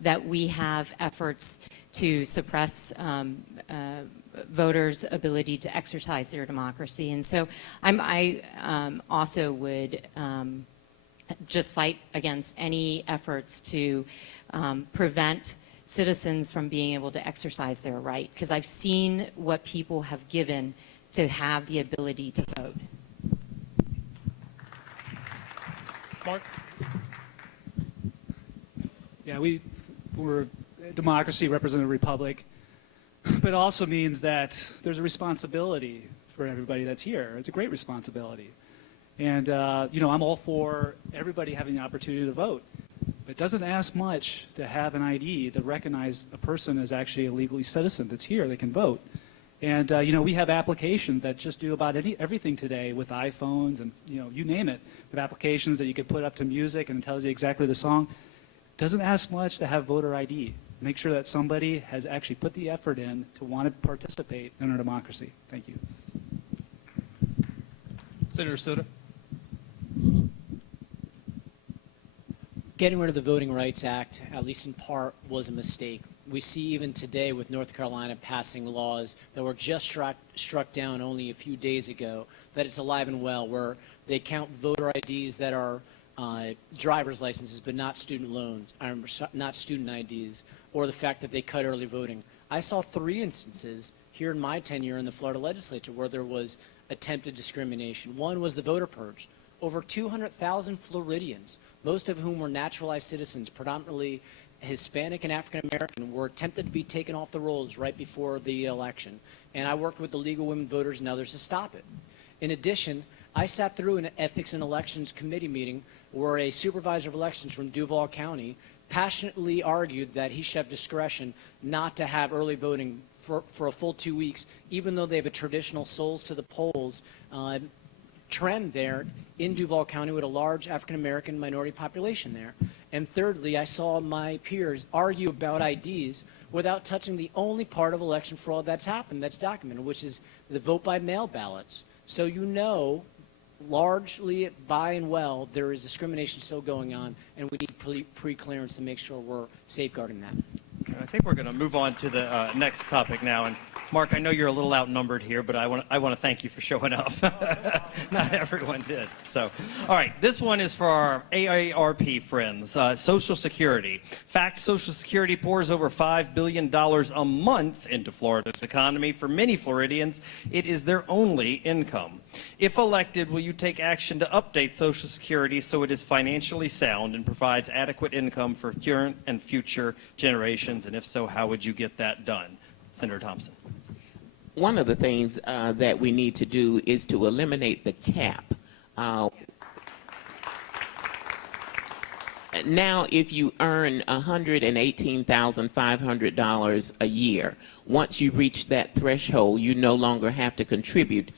that we have efforts to suppress voters' ability to exercise their democracy. And so I also would just fight against any efforts to prevent citizens from being able to exercise their right, because I've seen what people have given to have the ability to vote. Mark? Yeah, we're a democracy, representative republic, but it also means that there's a responsibility for everybody that's here. It's a great responsibility. And, I'm all for everybody having the opportunity to vote. It doesn't ask much to have an ID that recognize a person as actually a legally citizen that's here, they can vote. And, we have applications that just do about everything today with iPhones and, you name it. We have applications that you could put up to music and it tells you exactly the song. It doesn't ask much to have voter ID. Make sure that somebody has actually put the effort in to want to participate in our democracy. Thank you. Senator Soto. Getting rid of the Voting Rights Act, at least in part, was a mistake. We see even today with North Carolina passing laws that were just struck down only a few days ago, that it's alive and well, where they count voter IDs that are driver's licenses but not student loans, not student IDs, or the fact that they cut early voting. I saw 3 instances here in my tenure in the Florida legislature where there was attempted discrimination. One was the voter purge. Over 200,000 Floridians, most of whom were naturalized citizens, predominantly Hispanic and African American, were attempted to be taken off the rolls right before the election. And I worked with the League of Women Voters and others to stop it. In addition, I sat through an Ethics and Elections Committee meeting where a supervisor of elections from Duval County passionately argued that he should have discretion not to have early voting for a full 2 weeks, even though they have a traditional souls to the polls trend there in Duval County with a large African-American minority population there. And thirdly, I saw my peers argue about IDs without touching the only part of election fraud that's happened, that's documented, which is the vote by mail ballots. So largely by and well, there is discrimination still going on, and we need pre-clearance to make sure we're safeguarding that. I think we're going to move on to the next topic now. And Mark, I know you're a little outnumbered here, but I want to thank you for showing up. Not everyone did. So, all right, this one is for our AARP friends. Social Security. Fact: Social Security pours over $5 billion a month into Florida's economy. For many Floridians, it is their only income. If elected, will you take action to update Social Security so it is financially sound and provides adequate income for current and future generations? And if so, how would you get that done? Senator Thompson. One of the things that we need to do is to eliminate the cap. Now, if you earn $118,500 a year, once you reach that threshold, you no longer have to contribute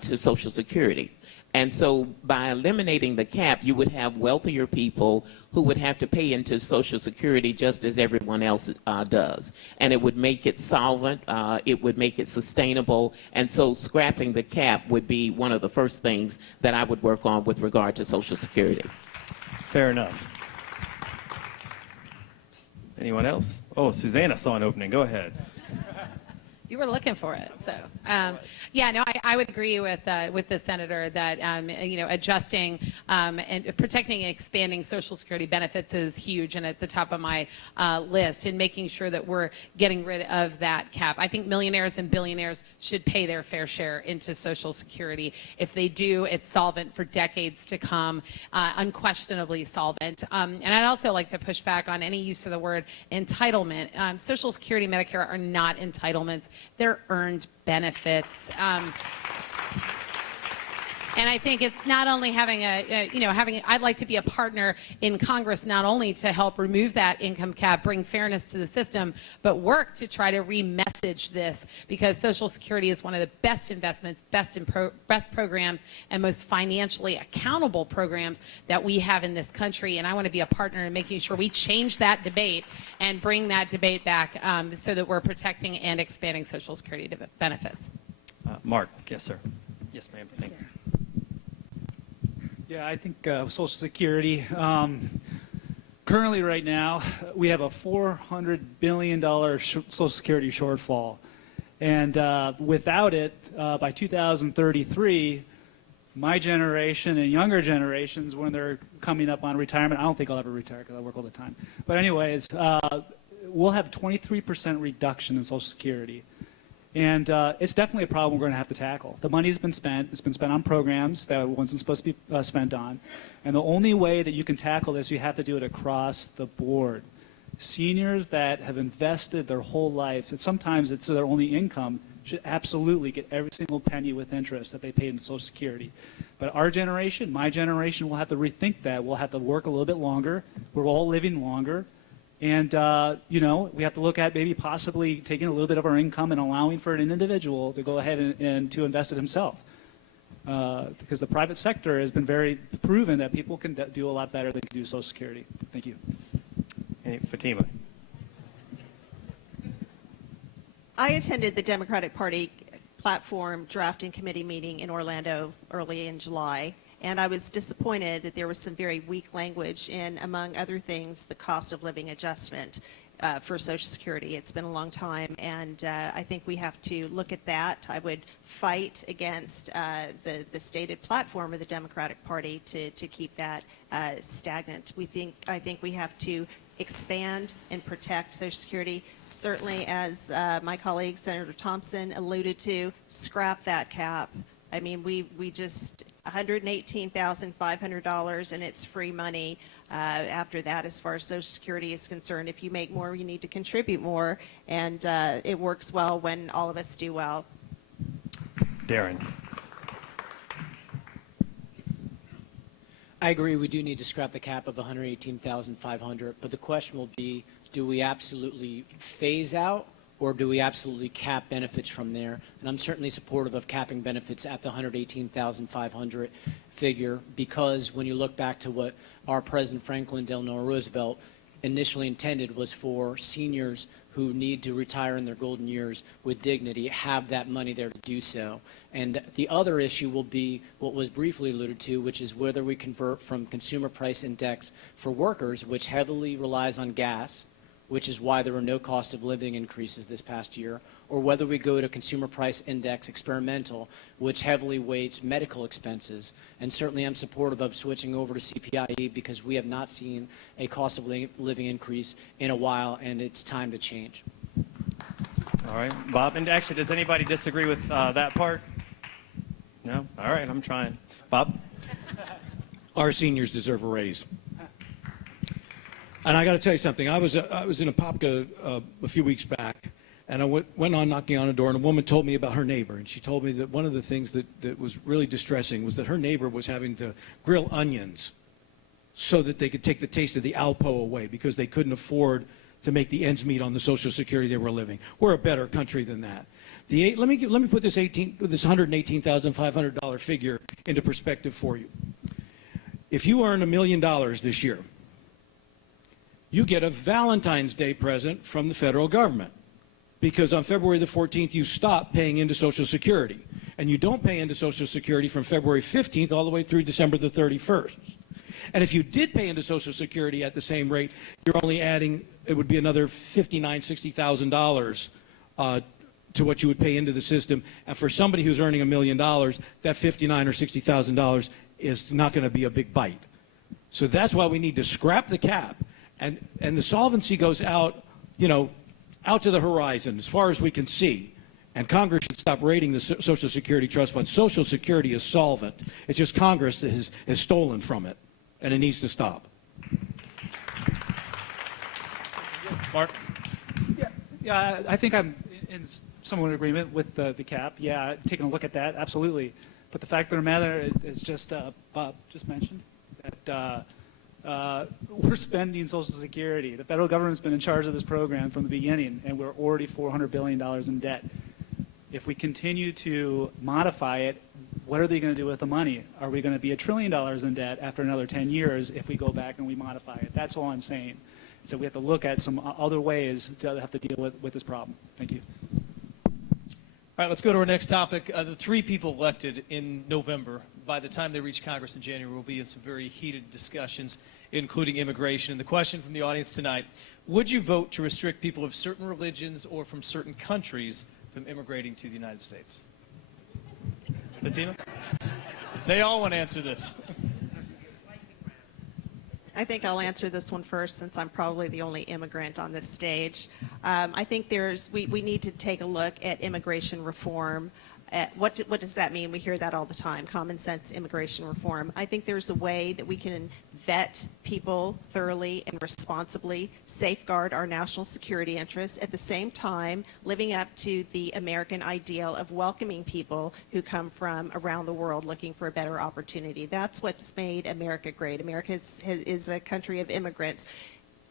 to Social Security. And so by eliminating the cap, you would have wealthier people who would have to pay into Social Security just as everyone else does. And it would make it solvent, it would make it sustainable, and so scrapping the cap would be one of the first things that I would work on with regard to Social Security. Fair enough. Anyone else? Oh, Susanna saw an opening. Go ahead. You were looking for it, so I would agree with the senator that adjusting and protecting and expanding Social Security benefits is huge and at the top of my list, and making sure that we're getting rid of that cap. I think millionaires and billionaires should pay their fair share into Social Security. If they do, it's solvent for decades to come, unquestionably solvent. And I'd also like to push back on any use of the word entitlement. Social Security, Medicare are not entitlements. They're earned benefits. And I think it's not only having I'd like to be a partner in Congress, not only to help remove that income cap, bring fairness to the system, but work to try to re-message this, because Social Security is one of the best investments, best programs, and most financially accountable programs that we have in this country. And I want to be a partner in making sure we change that debate and bring that debate back so that we're protecting and expanding Social Security benefits. Mark, yes, sir. Yes, ma'am. Thank you. Yeah, I think Social Security, currently right now, we have a $400 billion Social Security shortfall. And without it, by 2033, my generation and younger generations, when they're coming up on retirement, I don't think I'll ever retire because I work all the time. But anyways, we'll have 23% reduction in Social Security. And it's definitely a problem we're going to have to tackle. The money's been spent. It's been spent on programs that it wasn't supposed to be spent on. And the only way that you can tackle this, you have to do it across the board. Seniors that have invested their whole life, and sometimes it's their only income, should absolutely get every single penny with interest that they paid in Social Security. But our generation, my generation, will have to rethink that. We'll have to work a little bit longer. We're all living longer. And, we have to look at maybe possibly taking a little bit of our income and allowing for an individual to go ahead and to invest it himself. Because the private sector has been very proven that people can do a lot better than can do Social Security. Thank you. Hey, Fatima. I attended the Democratic Party platform drafting committee meeting in Orlando early in July, and I was disappointed that there was some very weak language in, among other things, the cost of living adjustment for Social Security. It's been a long time, and I think we have to look at that. I would fight against the stated platform of the Democratic Party to keep that stagnant. I think we have to expand and protect Social Security. Certainly, as my colleague Senator Thompson alluded to, scrap that cap. I mean, we just $118,500, and it's free money after that as far as Social Security is concerned. If you make more, you need to contribute more, and it works well when all of us do well. Darren. I agree we do need to scrap the cap of 118,500, but the question will be, do we absolutely phase out or do we absolutely cap benefits from there? And I'm certainly supportive of capping benefits at the 118,500 figure, because when you look back to what our President Franklin Delano Roosevelt initially intended was for seniors who need to retire in their golden years with dignity, have that money there to do so. And the other issue will be what was briefly alluded to, which is whether we convert from consumer price index for workers, which heavily relies on gas, which is why there were no cost of living increases this past year, or whether we go to consumer price index experimental, which heavily weights medical expenses. And certainly I'm supportive of switching over to CPIE because we have not seen a cost of living increase in a while, and it's time to change. All right, Bob. And actually, does anybody disagree with that part? No? All right, I'm trying. Bob? Our seniors deserve a raise. And I got to tell you something. I was in Apopka a few weeks back, and I went on knocking on a door, and a woman told me about her neighbor. And she told me that one of the things that was really distressing was that her neighbor was having to grill onions so that they could take the taste of the Alpo away because they couldn't afford to make the ends meet on the Social Security they were living. We're a better country than that. Let me put this $118,500 figure into perspective for you. If you earn $1 million this year, you get a Valentine's Day present from the federal government, because on February the 14th, you stop paying into Social Security. And you don't pay into Social Security from February 15th all the way through December the 31st. And if you did pay into Social Security at the same rate, you're only adding, it would be another $59,000, $60,000 to what you would pay into the system. And for somebody who's earning $1 million, that $59,000 or $60,000 is not going to be a big bite. So that's why we need to scrap the cap. And the solvency goes out, out to the horizon as far as we can see. And Congress should stop raiding the Social Security Trust Fund. Social Security is solvent. It's just Congress that has stolen from it, and it needs to stop. Mark? Yeah, I think I'm in somewhat agreement with the cap. Yeah, taking a look at that, absolutely. But the fact of the matter is just, Bob just mentioned, that we're spending Social Security. The federal government's been in charge of this program from the beginning, and we're already $400 billion in debt. If we continue to modify it, what are they going to do with the money? Are we going to be $1 trillion in debt after another 10 years if we go back and we modify it? That's all I'm saying. So we have to look at some other ways to have to deal with this problem. Thank you. All right, let's go to our next topic. The three people elected in November, by the time they reach Congress in January, will be in some very heated discussions, including immigration. And the question from the audience tonight, would you vote to restrict people of certain religions or from certain countries from immigrating to the United States? Fatima? They all want to answer this. I think I'll answer this one first, since I'm probably the only immigrant on this stage. I think we need to take a look at immigration reform What does that mean? We hear that all the time, common sense immigration reform. I think there's a way that we can vet people thoroughly and responsibly, safeguard our national security interests, at the same time living up to the American ideal of welcoming people who come from around the world looking for a better opportunity. That's what's made America great. America is a country of immigrants.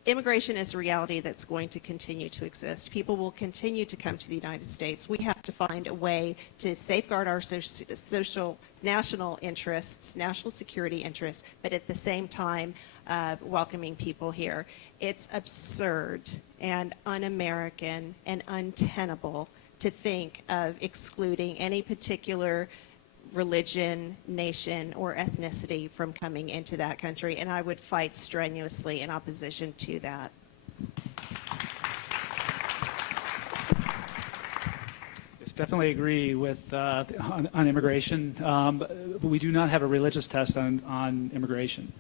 Immigration is a reality that's going to continue to exist. People will continue to come to the United States. We have to find a way to safeguard our social national interests, national security interests, but at the same time welcoming people here. It's absurd and un-American and untenable to think of excluding any particular religion, nation, or ethnicity from coming into that country, and I would fight strenuously in opposition to that. Yes, definitely agree with on immigration, but we do not have a religious test on immigration.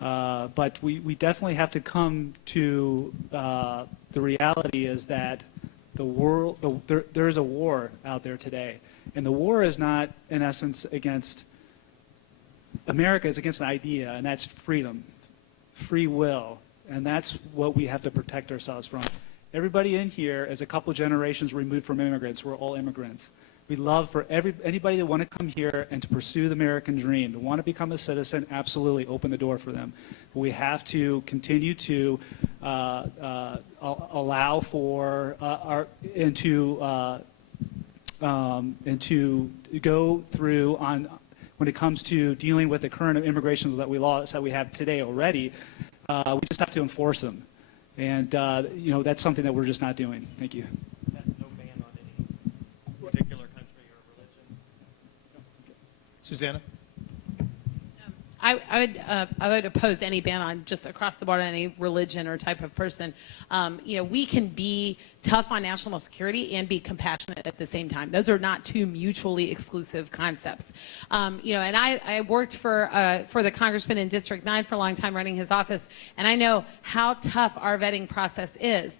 But we definitely have to come to the reality is that the world, there is a war out there today. And the war is not, in essence, against America, is against an idea, and that's freedom, free will. And that's what we have to protect ourselves from. Everybody in here is a couple generations removed from immigrants. We're all immigrants. We love for anybody that want to come here and to pursue the American dream, to want to become a citizen, absolutely open the door for them. But we have to continue to allow for and to go through on when it comes to dealing with the current immigration laws that we have today already. We just have to enforce them, and that's something that we're just not doing. Thank you. That's no ban on any particular country or religion. Susanna? I would oppose any ban on just across the board any religion or type of person. We can be tough on national security and be compassionate at the same time. Those are not two mutually exclusive concepts. And I worked for the congressman in District 9 for a long time running his office, and I know how tough our vetting process is.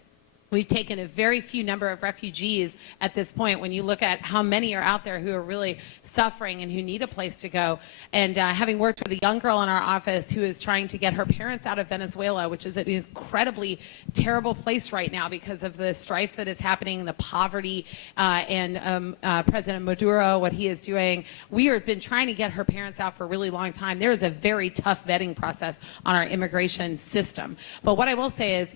We've taken a very few number of refugees at this point when you look at how many are out there who are really suffering and who need a place to go. And having worked with a young girl in our office who is trying to get her parents out of Venezuela, which is an incredibly terrible place right now because of the strife that is happening, the poverty, and President Maduro, what he is doing. We have been trying to get her parents out for a really long time. There is a very tough vetting process on our immigration system. But what I will say is,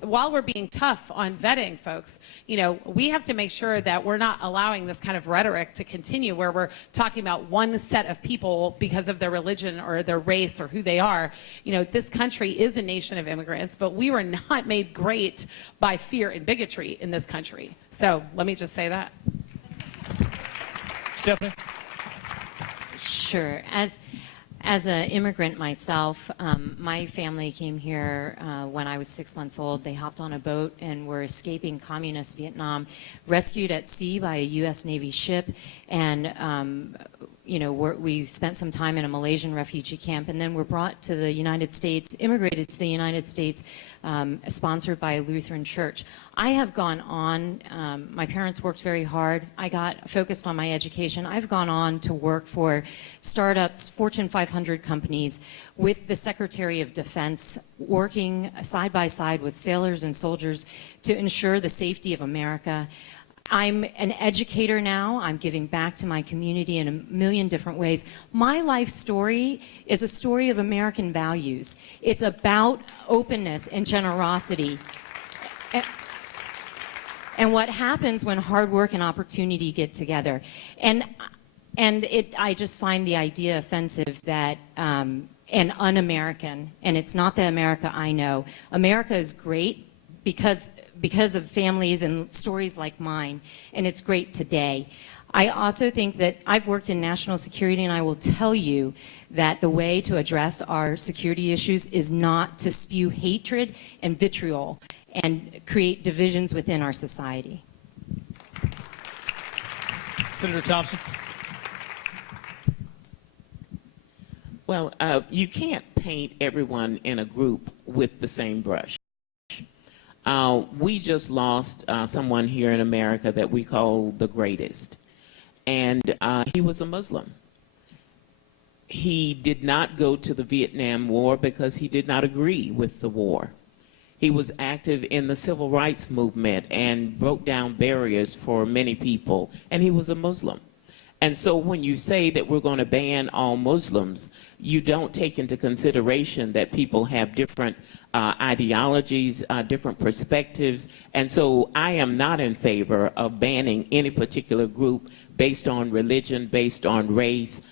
while we're being tough on vetting folks, we have to make sure that we're not allowing this kind of rhetoric to continue where we're talking about one set of people because of their religion or their race or who they are. This country is a nation of immigrants, but we were not made great by fear and bigotry in this country. So let me just say that. Stephanie? Sure. As an immigrant myself, my family came here when I was 6 months old. They hopped on a boat and were escaping communist Vietnam, rescued at sea by a U.S. Navy ship, and we spent some time in a Malaysian refugee camp, and then were brought to the United States, immigrated to the United States, sponsored by a Lutheran church. I have gone on, my parents worked very hard. I got focused on my education. I've gone on to work for startups, Fortune 500 companies, with the Secretary of Defense, working side by side with sailors and soldiers to ensure the safety of America. I'm an educator now. I'm giving back to my community in a million different ways. My life story is a story of American values. It's about openness and generosity. And what happens when hard work and opportunity get together. I just find the idea offensive that and un-American, and it's not the America I know. America is great because of families and stories like mine, and it's great today. I also think that I've worked in national security, and I will tell you that the way to address our security issues is not to spew hatred and vitriol and create divisions within our society. Senator Thompson. Well, you can't paint everyone in a group with the same brush. We just lost someone here in America that we call the greatest. and he was a Muslim. He did not go to the Vietnam War because he did not agree with the war. He was active in the civil rights movement and broke down barriers for many people, and he was a Muslim. And so when you say that we're going to ban all Muslims, you don't take into consideration that people have different ideologies, different perspectives. And so I am not in favor of banning any particular group based on religion, based on race,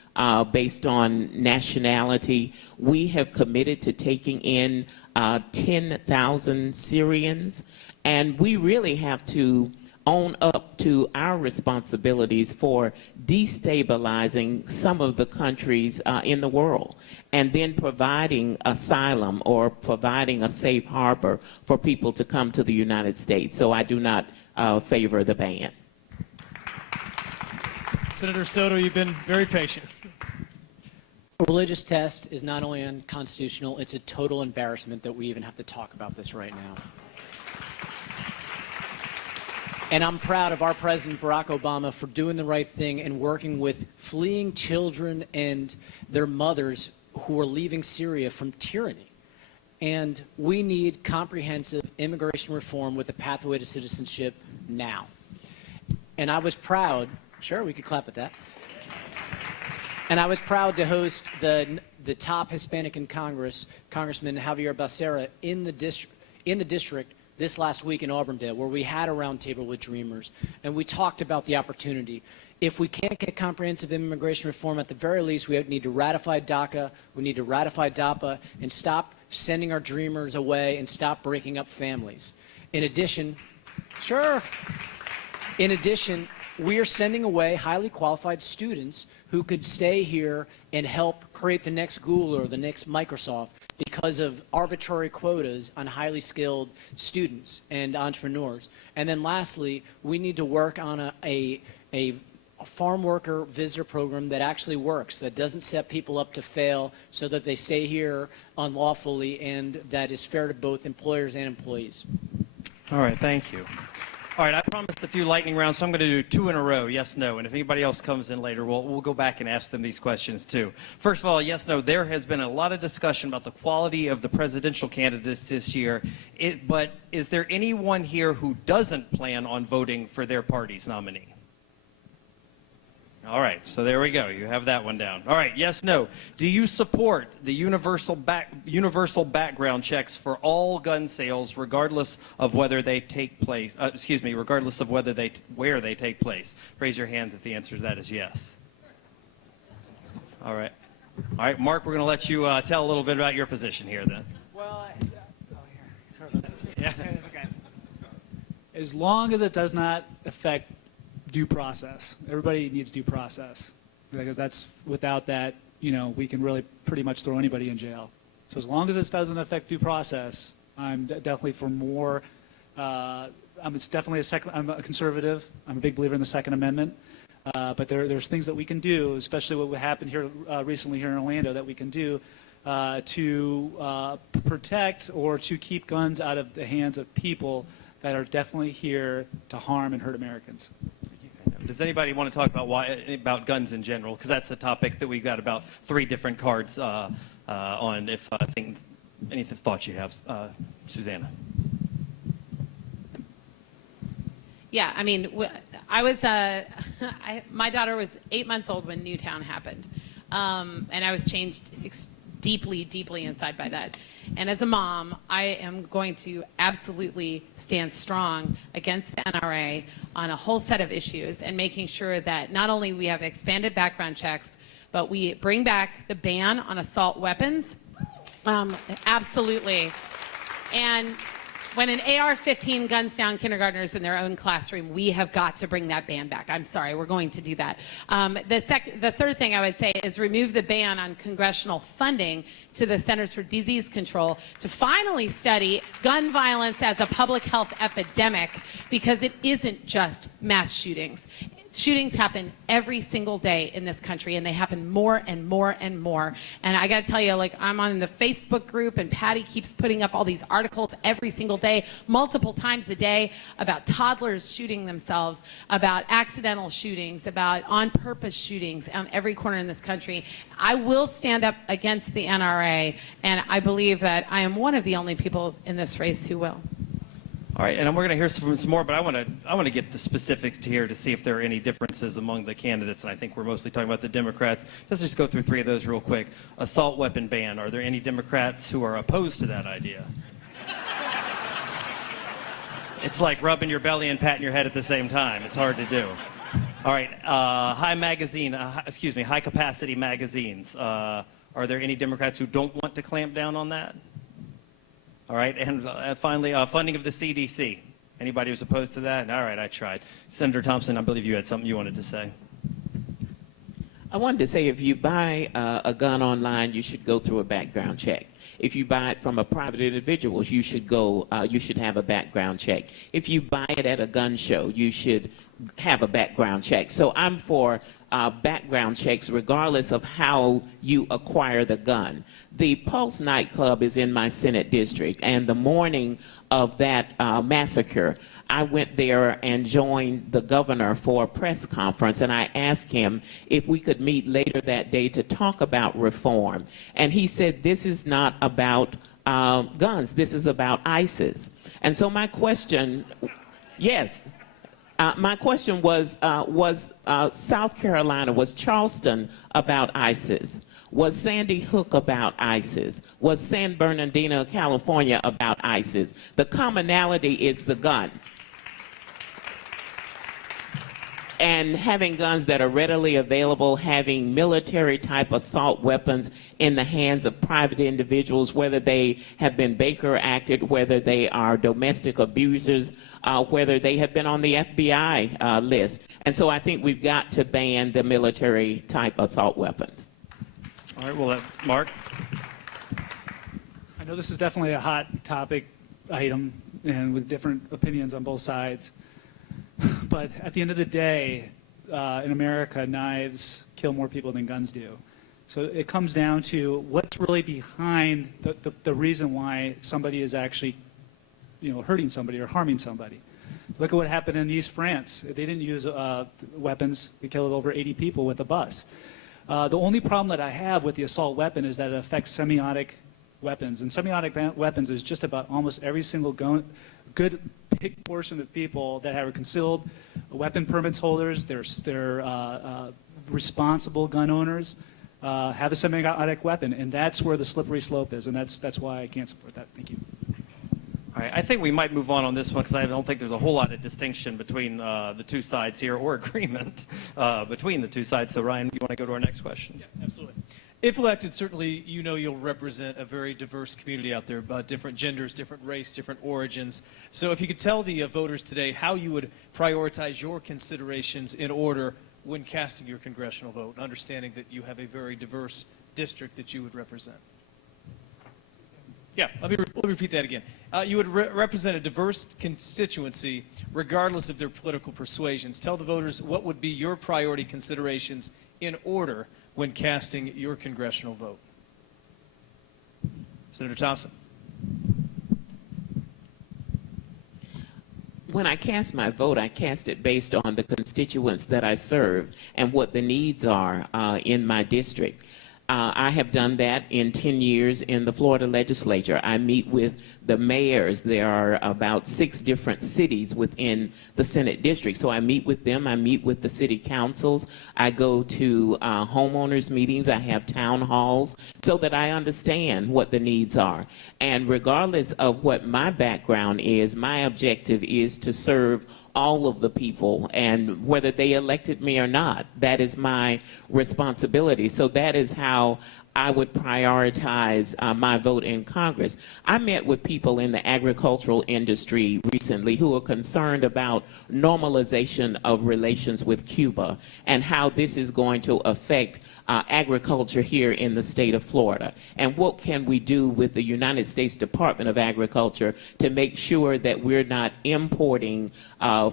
based on nationality. We have committed to taking in 10,000 Syrians, and we really have to own up to our responsibilities for destabilizing some of the countries in the world, and then providing asylum or providing a safe harbor for people to come to the United States. So I do not favor the ban. Senator Soto, you've been very patient. A religious test is not only unconstitutional, it's a total embarrassment that we even have to talk about this right now. And I'm proud of our President Barack Obama for doing the right thing and working with fleeing children and their mothers who are leaving Syria from tyranny. And we need comprehensive immigration reform with a pathway to citizenship now. And I was proud, sure, we could clap at that. And I was proud to host the top Hispanic in Congress, Congressman Javier Becerra, in the district this last week in Auburndale, where we had a roundtable with Dreamers, and we talked about the opportunity. If we can't get comprehensive immigration reform, at the very least, we need to ratify DACA, we need to ratify DAPA, and stop sending our Dreamers away and stop breaking up families. In addition, we are sending away highly qualified students who could stay here and help create the next Google or the next Microsoft because of arbitrary quotas on highly skilled students and entrepreneurs. And then lastly, we need to work on a farm worker visitor program that actually works, that doesn't set people up to fail so that they stay here unlawfully, and that is fair to both employers and employees. All right, thank you. All right, I promised a few lightning rounds, so I'm going to do 2 in a row, yes, no. And if anybody else comes in later, we'll go back and ask them these questions too. First of all, yes, no, there has been a lot of discussion about the quality of the presidential candidates this year. But is there anyone here who doesn't plan on voting for their party's nominee? All right, so there we go. You have that one down. All right, yes, no. Do you support the universal background checks for all gun sales, regardless of whether they take place? Regardless of where they take place. Raise your hands if the answer to that is yes. All right, Mark. We're going to let you tell a little bit about your position here, then. Well, sorry about that. Yeah, it's okay. As long as it does not affect due process. Everybody needs due process, because that's, without that, we can really pretty much throw anybody in jail. So as long as this doesn't affect due process, I'm definitely for more. I'm a conservative. I'm a big believer in the Second Amendment. But there's things that we can do, especially what happened here recently here in Orlando, that we can do to protect or to keep guns out of the hands of people that are definitely here to harm and hurt Americans. Does anybody want to talk about guns in general? Because that's a topic that we've got about 3 different cards on. If any thoughts you have, Susanna. Yeah, I mean, my daughter was 8 months old when Newtown happened, and I was changed deeply, deeply inside by that. And as a mom, I am going to absolutely stand strong against the NRA on a whole set of issues, and making sure that not only we have expanded background checks, but we bring back the ban on assault weapons. Absolutely. And when an AR-15 guns down kindergartners in their own classroom, we have got to bring that ban back. I'm sorry, we're going to do that. The third thing I would say is remove the ban on congressional funding to the Centers for Disease Control to finally study gun violence as a public health epidemic, because it isn't just mass shootings. Shootings happen every single day in this country, and they happen more and more and more. And I got to tell you, like, I'm on the Facebook group, and Patty keeps putting up all these articles every single day, multiple times a day, about toddlers shooting themselves, about accidental shootings, about on-purpose shootings on every corner in this country. I will stand up against the NRA, and I believe that I am one of the only people in this race who will. All right, and we're going to hear some more, but I want to get the specifics to here to see if there are any differences among the candidates, and I think we're mostly talking about the Democrats. Let's just go through three of those real quick. Assault weapon ban. Are there any Democrats who are opposed to that idea? It's like rubbing your belly and patting your head at the same time. It's hard to do. All right, high capacity magazines. Are there any Democrats who don't want to clamp down on that? All right, and finally, funding of the CDC. Anybody who's opposed to that? All right, I tried. Senator Thompson, I believe you had something you wanted to say. I wanted to say if you buy a gun online, you should go through a background check. If you buy it from a private individual, you should have a background check. If you buy it at a gun show, you should have a background check. So I'm for background checks regardless of how you acquire the gun. The Pulse nightclub is in my Senate district, and the morning of that massacre, I went there and joined the governor for a press conference, and I asked him if we could meet later that day to talk about reform. And he said, this is not about guns, this is about ISIS. And so my question, yes, my question was South Carolina, was Charleston about ISIS? Was Sandy Hook about ISIS? Was San Bernardino, California about ISIS? The commonality is the gun. And having guns that are readily available, having military-type assault weapons in the hands of private individuals, whether they have been Baker Acted, whether they are domestic abusers, whether they have been on the FBI list. And so I think we've got to ban the military-type assault weapons. All right, well, Mark? I know this is definitely a hot topic item, and with different opinions on both sides. But at the end of the day, in America, knives kill more people than guns do. So it comes down to what's really behind the reason why somebody is actually, hurting somebody or harming somebody. Look at what happened in East France. They didn't use weapons. They killed over 80 people with a bus. The only problem that I have with the assault weapon is that it affects semiotic weapons. And semiotic weapons is just about almost every single good big portion of people that have concealed weapon permits holders, they're responsible gun owners, have a semiotic weapon, and that's where the slippery slope is, and that's why I can't support that. Thank you. All right, I think we might move on this one because I don't think there's a whole lot of distinction between the two sides here or agreement between the two sides. So Ryan, you want to go to our next question? Yeah, absolutely. If elected, certainly you'll represent a very diverse community out there, different genders, different race, different origins. So if you could tell the voters today how you would prioritize your considerations in order when casting your congressional vote, understanding that you have a very diverse district that you would represent. Yeah, let me repeat that again. You would represent a diverse constituency regardless of their political persuasions. Tell the voters what would be your priority considerations in order when casting your congressional vote. Senator Thompson. When I cast my vote, I cast it based on the constituents that I serve and what the needs are in my district. I have done that in 10 years in the Florida legislature. I meet with the mayors. There are about 6 different cities within the Senate district. So I meet with them. I meet with the city councils. I go to homeowners meetings. I have town halls so that I understand what the needs are. And regardless of what my background is, my objective is to serve all of the people, and whether they elected me or not, that is my responsibility. So that is how I would prioritize my vote in Congress. I met with people in the agricultural industry recently who are concerned about normalization of relations with Cuba and how this is going to affect agriculture here in the state of Florida. And what can we do with the United States Department of Agriculture to make sure that we're not importing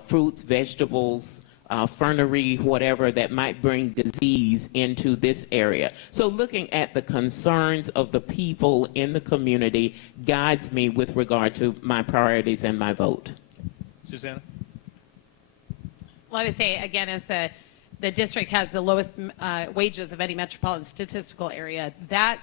fruits, vegetables, fernery, whatever, that might bring disease into this area. So looking at the concerns of the people in the community guides me with regard to my priorities and my vote. Susanna? Well, I would say, again, as the district has the lowest wages of any metropolitan statistical area, that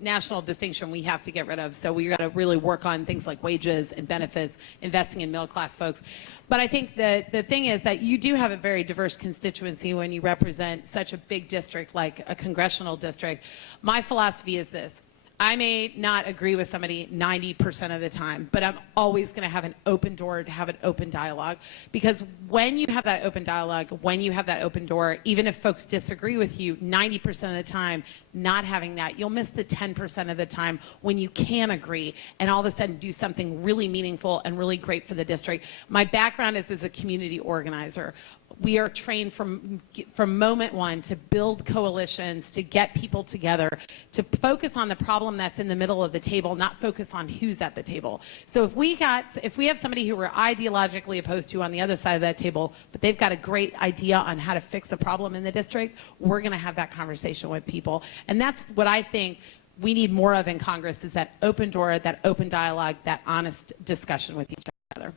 national distinction we have to get rid of. So we got to really work on things like wages and benefits, investing in middle-class folks. But I think the thing is that you do have a very diverse constituency when you represent such a big district like a congressional district. My philosophy is this. I may not agree with somebody 90% of the time, but I'm always going to have an open door to have an open dialogue. Because when you have that open dialogue, when you have that open door, even if folks disagree with you 90% of the time, not having that, you'll miss the 10% of the time when you can agree and all of a sudden do something really meaningful and really great for the district. My background is as a community organizer. We are trained from moment one to build coalitions, to get people together, to focus on the problem that's in the middle of the table, not focus on who's at the table. So if we have somebody who we're ideologically opposed to on the other side of that table, but they've got a great idea on how to fix a problem in the district, we're going to have that conversation with people. And that's what I think we need more of in Congress, is that open door, that open dialogue, that honest discussion with each other.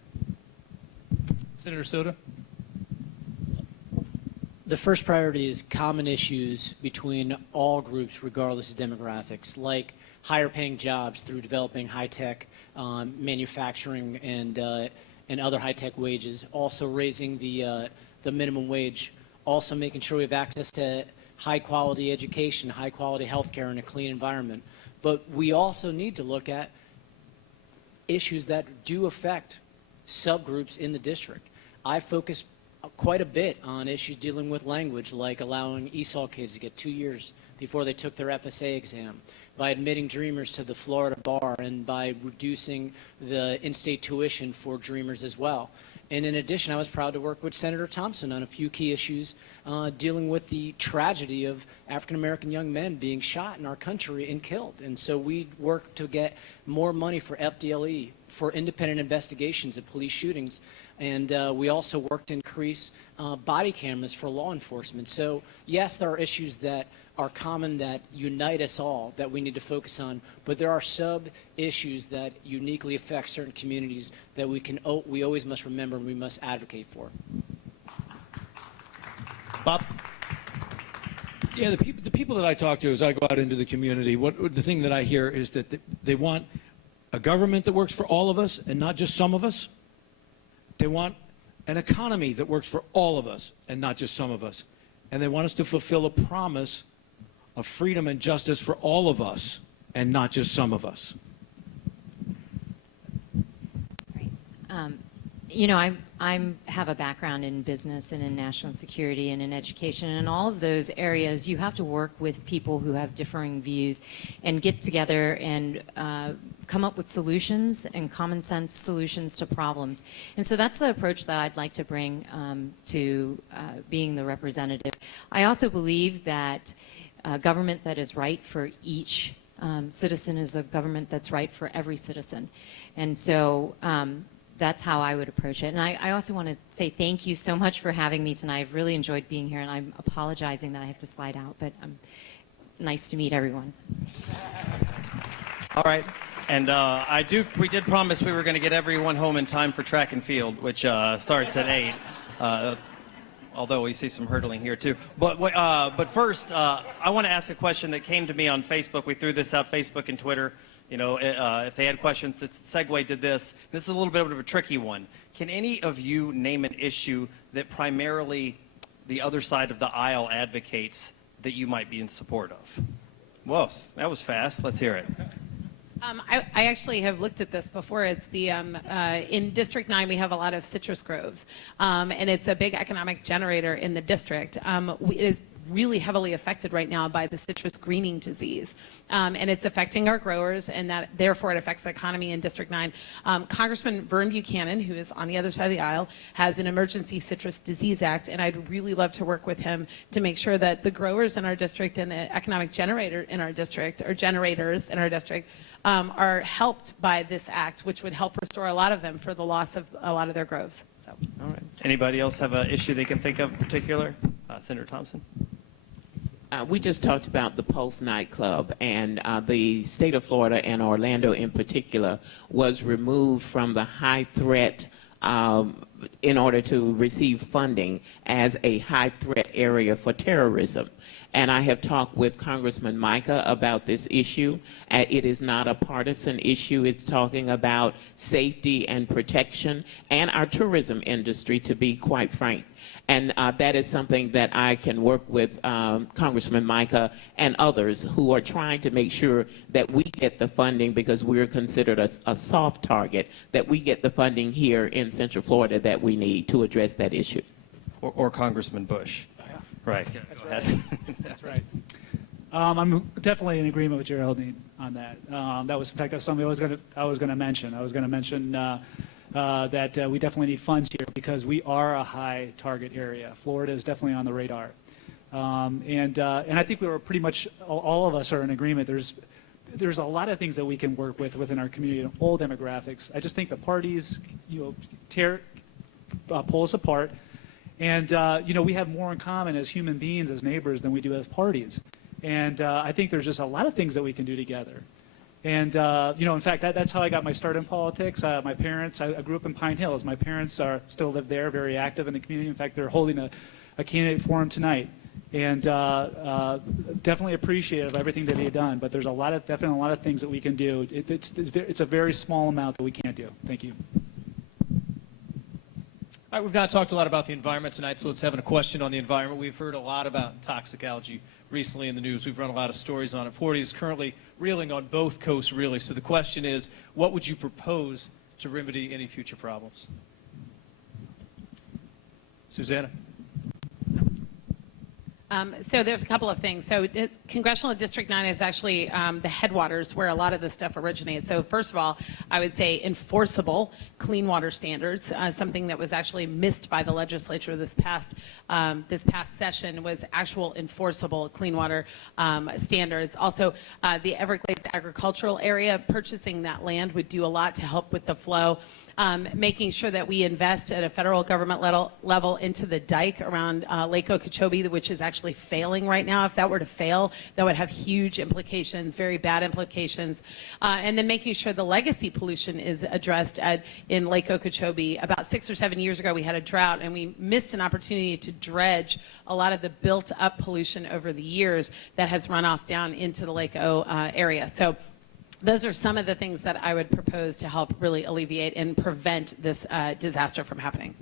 Senator Soto? The first priority is common issues between all groups, regardless of demographics, like higher paying jobs through developing high-tech manufacturing and other high-tech wages, also raising the minimum wage, also making sure we have access to high-quality education, high-quality health care, and a clean environment. But we also need to look at issues that do affect subgroups in the district. I focus quite a bit on issues dealing with language, like allowing ESOL kids to get 2 years before they took their FSA exam, by admitting Dreamers to the Florida bar, and by reducing the in-state tuition for Dreamers as well. And in addition, I was proud to work with Senator Thompson on a few key issues dealing with the tragedy of African-American young men being shot in our country and killed. And so we worked to get more money for FDLE, for independent investigations of police shootings. And we also worked to increase body cameras for law enforcement. So yes, there are issues that are common that unite us all that we need to focus on, but there are sub-issues that uniquely affect certain communities that we always must remember and we must advocate for. Bob? Yeah, the people that I talk to as I go out into the community, the thing that I hear is that they want a government that works for all of us and not just some of us. They want an economy that works for all of us and not just some of us. And they want us to fulfill a promise of freedom and justice for all of us and not just some of us. Right. You know, I have a background in business and in national security and in education. And in all of those areas, you have to work with people who have differing views and get together and come up with solutions and common sense solutions to problems. And so that's the approach that I'd like to bring to being the representative. I also believe that government that is right for each citizen is a government that's right for every citizen. And so that's how I would approach it. And I also want to say thank you so much for having me tonight. I've really enjoyed being here, and I'm apologizing that I have to slide out, but nice to meet everyone. All right. And we did promise we were going to get everyone home in time for track and field, which starts at 8. Although we see some hurdling here too. But first, I want to ask a question that came to me on Facebook. We threw this out, Facebook and Twitter. You know, if they had questions, that Segway did this. This is a little bit of a tricky one. Can any of you name an issue that primarily the other side of the aisle advocates that you might be in support of? Whoa, that was fast. Let's hear it. I actually have looked at this before. It's the in District 9 we have a lot of citrus groves, and it's a big economic generator in the district. It is really heavily affected right now by the citrus greening disease, and it's affecting our growers, and that therefore it affects the economy in District 9. Congressman Vern Buchanan, who is on the other side of the aisle, has an Emergency Citrus Disease Act, and I'd really love to work with him to make sure that the growers in our district and the economic generator in our district, or generators in our district, are helped by this act, which would help restore a lot of them for the loss of a lot of their groves. So. All right. Anybody else have an issue they can think of in particular? Senator Thompson? We just talked about the Pulse nightclub, and the state of Florida and Orlando in particular was removed from the high threat in order to receive funding as a high threat area for terrorism. And I have talked with Congressman Micah about this issue. It is not a partisan issue. It's talking about safety and protection and our tourism industry, to be quite frank. And that is something that I can work with Congressman Micah and others who are trying to make sure that we get the funding, because we're considered a soft target, that we get the funding here in Central Florida that we need to address that issue. Or Congressman Bush. Right. That's right. That's right. I'm definitely in agreement with Geraldine on that. That was, in fact, that's something I was going to mention. I was going to mention that we definitely need funds here because we are a high target area. Florida is definitely on the radar, and I think we were pretty much all of us are in agreement. There's a lot of things that we can work with within our community and all demographics. I just think the parties, pull us apart. And, we have more in common as human beings, as neighbors, than we do as parties. And I think there's just a lot of things that we can do together. And, in fact, that's how I got my start in politics. My parents, I grew up in Pine Hills. My parents still live there, very active in the community. In fact, they're holding a candidate forum tonight. And definitely appreciative of everything that they've done. But there's definitely a lot of things that we can do. It's a very small amount that we can't do. Thank you. All right, we've not talked a lot about the environment tonight, so let's have a question on the environment. We've heard a lot about toxic algae recently in the news. We've run a lot of stories on it. Florida is currently reeling on both coasts, really. So the question is, what would you propose to remedy any future problems? Susanna? So there's a couple of things. So Congressional District 9 is actually the headwaters where a lot of this stuff originates. So first of all, I would say enforceable clean water standards. Something that was actually missed by the legislature this past session was actual enforceable clean water standards. Also, the Everglades agricultural area, purchasing that land would do a lot to help with the flow. Making sure that we invest at a federal government level into the dike around Lake Okeechobee, which is actually failing right now. If that were to fail, that would have huge implications, very bad implications. And then making sure the legacy pollution is addressed in Lake Okeechobee. About 6 or 7 years ago, we had a drought, and we missed an opportunity to dredge a lot of the built-up pollution over the years that has run off down into the Lake O area. So those are some of the things that I would propose to help really alleviate and prevent this disaster from happening.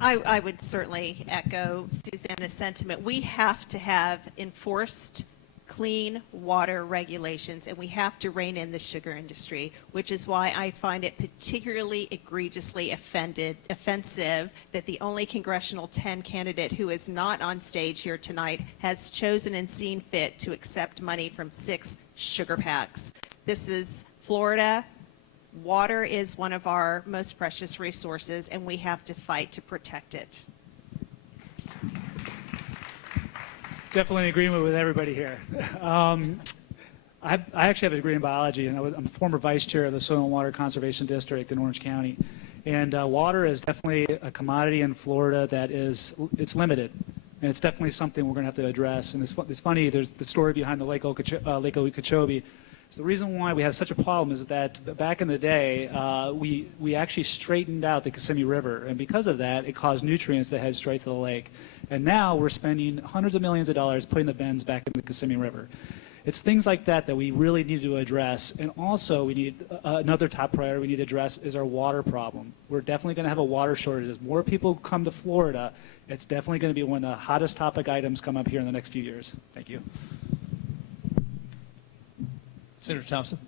I would certainly echo Susanna's sentiment. We have to have enforced clean water regulations, and we have to rein in the sugar industry, which is why I find it particularly egregiously offensive that the only Congressional 10 candidate who is not on stage here tonight has chosen and seen fit to accept money from 6 sugar PACs. This is Florida. Water is one of our most precious resources, and we have to fight to protect it. Definitely in agreement with everybody here. I actually have a degree in biology, and I'm a former vice chair of the Soil and Water Conservation District in Orange County. And water is definitely a commodity in Florida that it's limited. And it's definitely something we're going to have to address. And it's funny, there's the story behind the Lake Okeechobee. So the reason why we have such a problem is that back in the day, we actually straightened out the Kissimmee River. And because of that, it caused nutrients that head straight to the lake. And now we're spending hundreds of millions of dollars putting the bends back in the Kissimmee River. It's things like that that we really need to address. And also, we need another top priority we need to address is our water problem. We're definitely going to have a water shortage. As more people come to Florida, it's definitely going to be one of the hottest topic items come up here in the next few years. Thank you. Senator Thompson.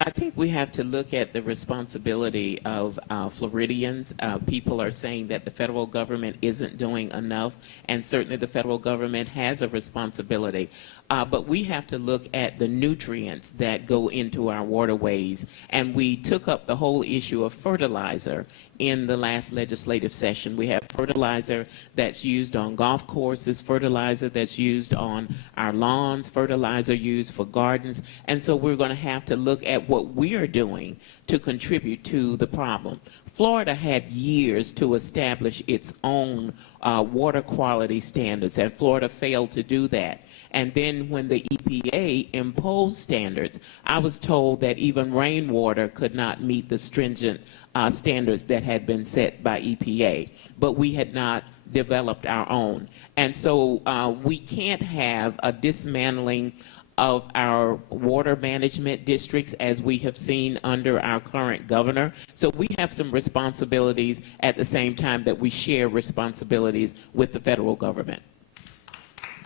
I think we have to look at the responsibility of Floridians. People are saying that the federal government isn't doing enough, and certainly the federal government has a responsibility. But we have to look at the nutrients that go into our waterways, and we took up the whole issue of fertilizer in the last legislative session. We have fertilizer that's used on golf courses, fertilizer that's used on our lawns, fertilizer used for gardens, and so we're going to have to look at what we are doing to contribute to the problem. Florida had years to establish its own water quality standards, and Florida failed to do that. And then when the EPA imposed standards, I was told that even rainwater could not meet the stringent standards that had been set by EPA, but we had not developed our own. And so we can't have a dismantling of our water management districts as we have seen under our current governor. So we have some responsibilities at the same time that we share responsibilities with the federal government.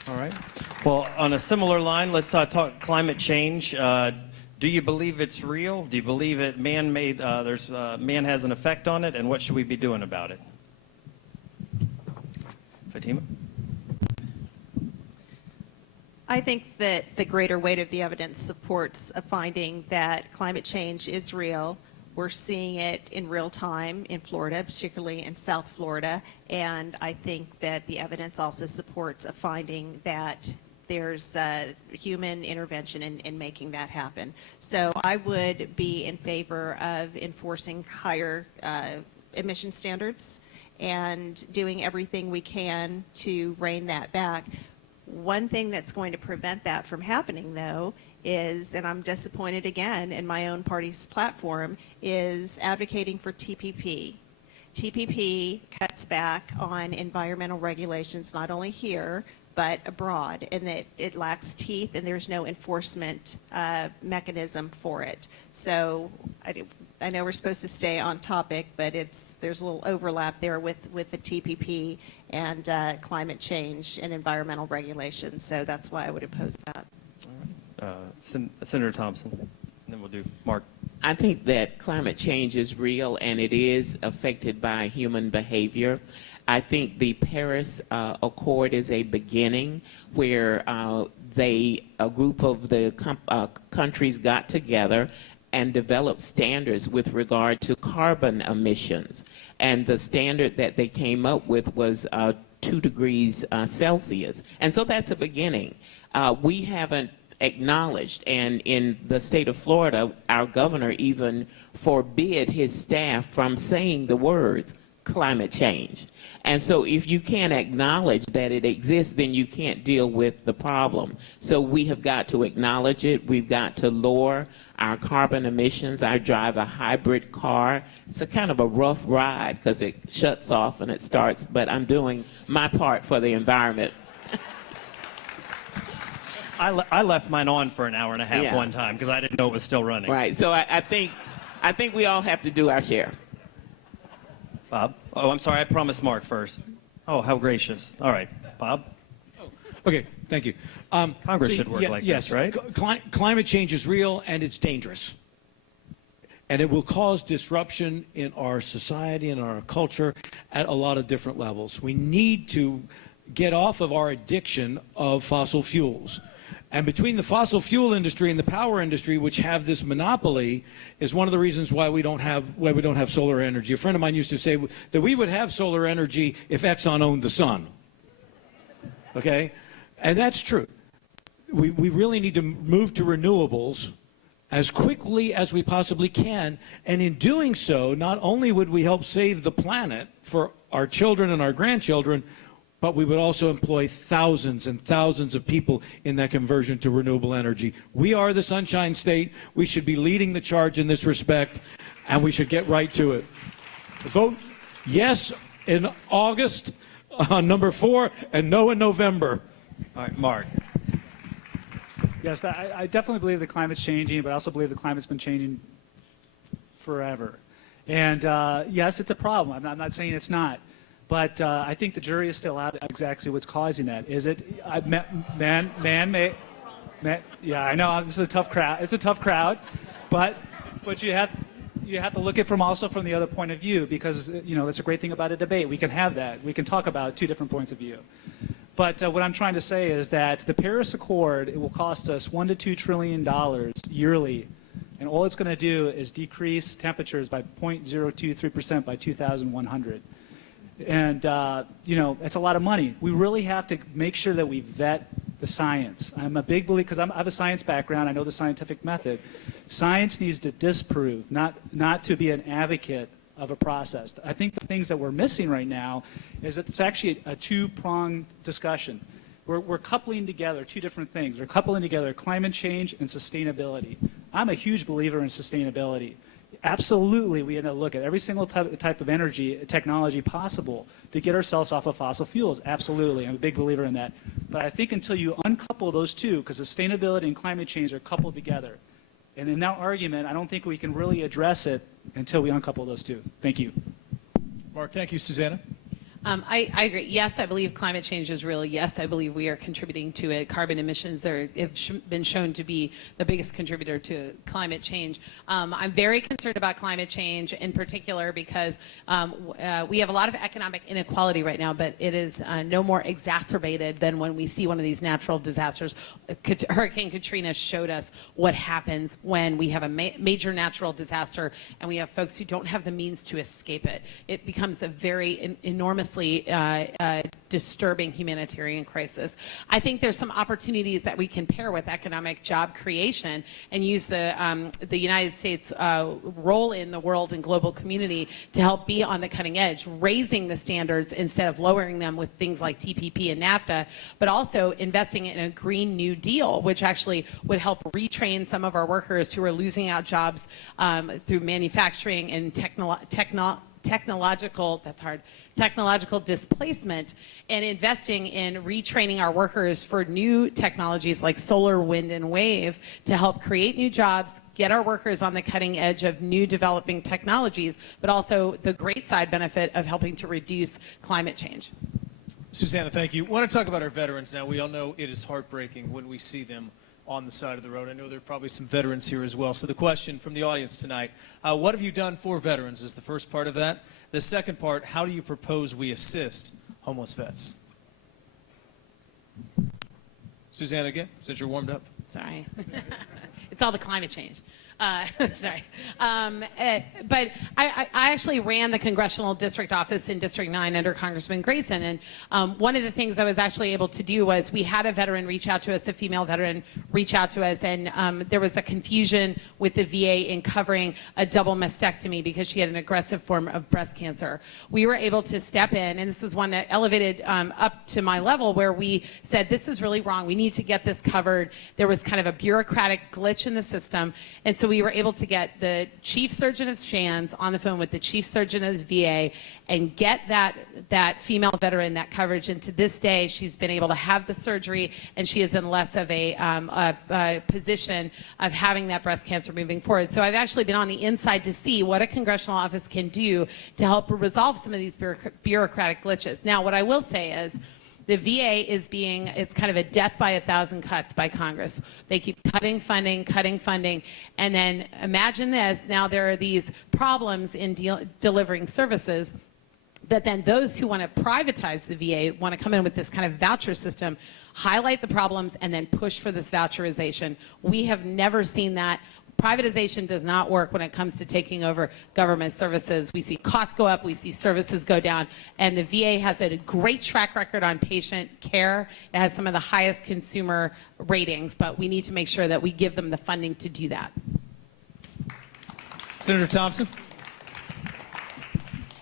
All right. Well, on a similar line, let's talk climate change. Do you believe it's real? Do you believe it man-made? Man has an effect on it, and what should we be doing about it? Fatima? I think that the greater weight of the evidence supports a finding that climate change is real. We're seeing it in real time in Florida, particularly in South Florida, and I think that the evidence also supports a finding that there's human intervention in making that happen. So I would be in favor of enforcing higher emission standards and doing everything we can to rein that back. One thing that's going to prevent that from happening, though, is, and I'm disappointed again in my own party's platform, is advocating for TPP. TPP cuts back on environmental regulations not only here, but abroad, and that it lacks teeth and there's no enforcement mechanism for it. So I know we're supposed to stay on topic, but there's a little overlap there with the TPP and climate change and environmental regulations. So that's why I would oppose that. Senator Thompson, and then we'll do Mark. I think that climate change is real and it is affected by human behavior. I think the Paris Accord is a beginning where a group of the countries got together and developed standards with regard to carbon emissions. And the standard that they came up with was 2 degrees Celsius. And so that's a beginning. We haven't acknowledged, and in the state of Florida, our governor even forbid his staff from saying the words climate change. And so if you can't acknowledge that it exists, then you can't deal with the problem. So we have got to acknowledge it. We've got to lower our carbon emissions. I drive a hybrid car. It's a kind of a rough ride because it shuts off and it starts, but I'm doing my part for the environment. I left mine on for an hour and a half one time because I didn't know it was still running. Right. So I think we all have to do our share. Bob? Oh, I'm sorry. I promised Mark first. Oh, how gracious. All right. Bob? Okay, thank you. Congress should work like this, right? Climate change is real and it's dangerous. And it will cause disruption in our society and our culture at a lot of different levels. We need to get off of our addiction of fossil fuels. And between the fossil fuel industry and the power industry, which have this monopoly, is one of the reasons why we don't have solar energy. A friend of mine used to say that we would have solar energy if Exxon owned the sun. Okay? And that's true. We really need to move to renewables as quickly as we possibly can. And in doing so, not only would we help save the planet for our children and our grandchildren, but we would also employ thousands and thousands of people in that conversion to renewable energy. We are the Sunshine State. We should be leading the charge in this respect, and we should get right to it. Vote yes in August on number 4 and no in November. All right, Mark. Yes, I definitely believe the climate's changing, but I also believe the climate's been changing forever. And yes, it's a problem. I'm not saying it's not. But I think the jury is still out exactly what's causing that. Is it man-made? Yeah, I know this is a tough crowd. It's a tough crowd, but you have to look at it also from the other point of view, because that's a great thing about a debate. We can have that. We can talk about 2 different points of view. But what I'm trying to say is that the Paris Accord, it will cost us $1 to $2 trillion yearly And all it's going to do is decrease temperatures by 0.023% by 2100. And, it's a lot of money. We really have to make sure that we vet the science. I'm a big believer, because I have a science background, I know the scientific method. Science needs to disprove, not to be an advocate of a process. I think the things that we're missing right now is that it's actually a two-pronged discussion. We're coupling together two different things. We're coupling together climate change and sustainability. I'm a huge believer in sustainability. Absolutely, we had to look at every single type of energy, technology possible to get ourselves off of fossil fuels. Absolutely, I'm a big believer in that. But I think until you uncouple those two, because sustainability and climate change are coupled together, and in that argument, I don't think we can really address it until we uncouple those two. Thank you. Mark, thank you. Susanna? I agree. Yes, I believe climate change is real. Yes, I believe we are contributing to it. Carbon emissions have been shown to be the biggest contributor to climate change. I'm very concerned about climate change in particular because we have a lot of economic inequality right now, but it is no more exacerbated than when we see one of these natural disasters. Hurricane Katrina showed us what happens when we have a major natural disaster and we have folks who don't have the means to escape it. It becomes a very enormously disturbing humanitarian crisis. I think there's some opportunities that we can pair with economic job creation and use the United States role in the world and global community to help be on the cutting edge, raising the standards instead of lowering them with things like TPP and NAFTA, but also investing in a Green New Deal, which actually would help retrain some of our workers who are losing out jobs through manufacturing and technological displacement, and investing in retraining our workers for new technologies like solar, wind, and wave to help create new jobs, get our workers on the cutting edge of new developing technologies, but also the great side benefit of helping to reduce climate change. Susanna, thank you. I want to talk about our veterans now. We all know it is heartbreaking when we see them on the side of the road. I know there are probably some veterans here as well. So the question from the audience tonight, what have you done for veterans is the first part of that. The second part, how do you propose we assist homeless vets? Susanna again, since you're warmed up. Sorry. It's all the climate change. Sorry. But I actually ran the congressional district office in District 9 under Congressman Grayson. And one of the things I was actually able to do was we had a veteran reach out to us, a female veteran reach out to us, and there was a confusion with the VA in covering a double mastectomy because she had an aggressive form of breast cancer. We were able to step in, and this was one that elevated up to my level where we said, this is really wrong. We need to get this covered. There was kind of a bureaucratic glitch in the system. And so we were able to get the chief surgeon of Shands on the phone with the chief surgeon of the VA and get that female veteran that coverage. And to this day, she's been able to have the surgery, and she is in less of a position of having that breast cancer moving forward. So I've actually been on the inside to see what a congressional office can do to help resolve some of these bureaucratic glitches. Now, what I will say is, the VA it's kind of a death by 1,000 cuts by Congress. They keep cutting funding, and then imagine this, now there are these problems in delivering services that then those who want to privatize the VA want to come in with this kind of voucher system, highlight the problems, and then push for this voucherization. We have never seen that. Privatization does not work when it comes to taking over government services. We see costs go up, we see services go down, and the VA has a great track record on patient care. It has some of the highest consumer ratings, but we need to make sure that we give them the funding to do that. Senator Thompson?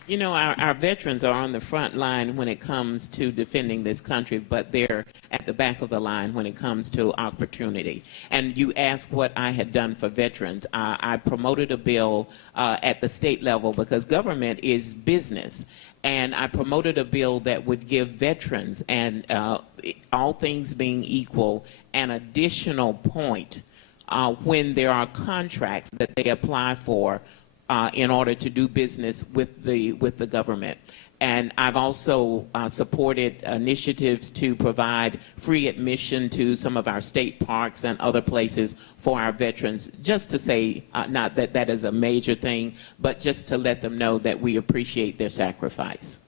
You know, our veterans are on the front line when it comes to defending this country, but they're at the back of the line when it comes to opportunity. And you asked what I had done for veterans. I promoted a bill at the state level because government is business. And I promoted a bill that would give veterans, and all things being equal, an additional point when there are contracts that they apply for in order to do business with the government. And I've also supported initiatives to provide free admission to some of our state parks and other places for our veterans, just to say, not that that is a major thing, but just to let them know that we appreciate their sacrifice.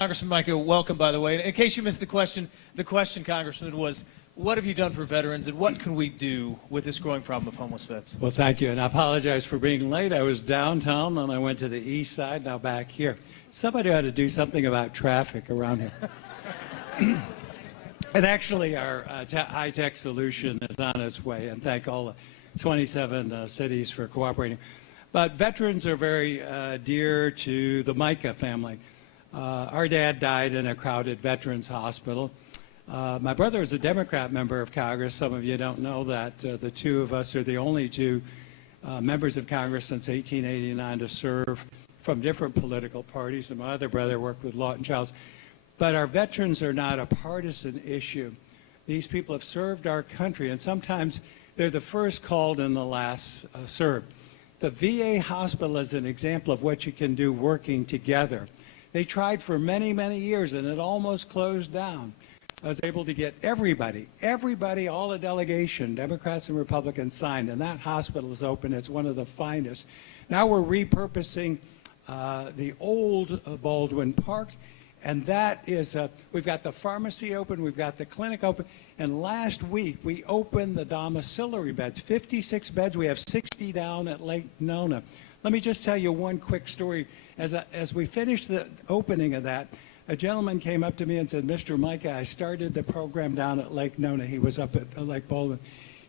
Congressman Michael, welcome, by the way. In case you missed the question, Congressman, was what have you done for veterans, and what can we do with this growing problem of homeless vets? Well, thank you, and I apologize for being late. I was downtown, and I went to the east side, now back here. Somebody ought to do something about traffic around here. And actually, our high-tech solution is on its way, and thank all the 27 cities for cooperating. But veterans are very dear to the Micah family. Our dad died in a crowded veterans hospital. My brother is a Democrat member of Congress. Some of you don't know that. The two of us are the only two members of Congress since 1889 to serve from different political parties, and my other brother worked with Lawton Childs. But our veterans are not a partisan issue. These people have served our country, and sometimes they're the first called and the last served. The VA hospital is an example of what you can do working together. They tried for many, many years, and it almost closed down. I was able to get everybody, all the delegation, Democrats and Republicans signed, and that hospital is open. It's one of the finest. Now we're repurposing the old Baldwin Park, and that is, we've got the pharmacy open, we've got the clinic open, and last week we opened the domiciliary beds, 56 beds. We have 60 down at Lake Nona. Let me just tell you one quick story. As we finished the opening of that, a gentleman came up to me and said, Mr. Micah, I started the program down at Lake Nona. He was up at Lake Baldwin.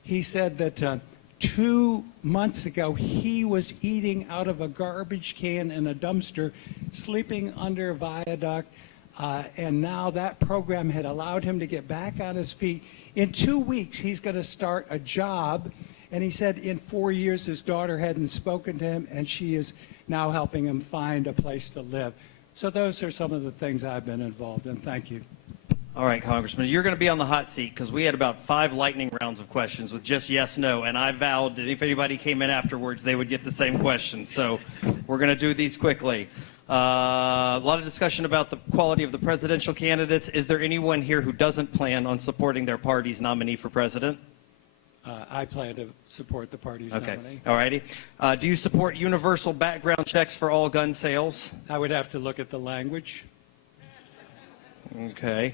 He said that 2 months ago, he was eating out of a garbage can in a dumpster, sleeping under a viaduct, and now that program had allowed him to get back on his feet. In 2 weeks, he's going to start a job, and he said in 4 years his daughter hadn't spoken to him, and she is now helping him find a place to live. So those are some of the things I've been involved in. Thank you. All right, Congressman, you're going to be on the hot seat because we had about 5 lightning rounds of questions with just yes, no, and I vowed that if anybody came in afterwards, they would get the same questions. So we're going to do these quickly. A lot of discussion about the quality of the presidential candidates. Is there anyone here who doesn't plan on supporting their party's nominee for president? I plan to support the party's nominee. All righty. Do you support universal background checks for all gun sales? I would have to look at the language. Okay.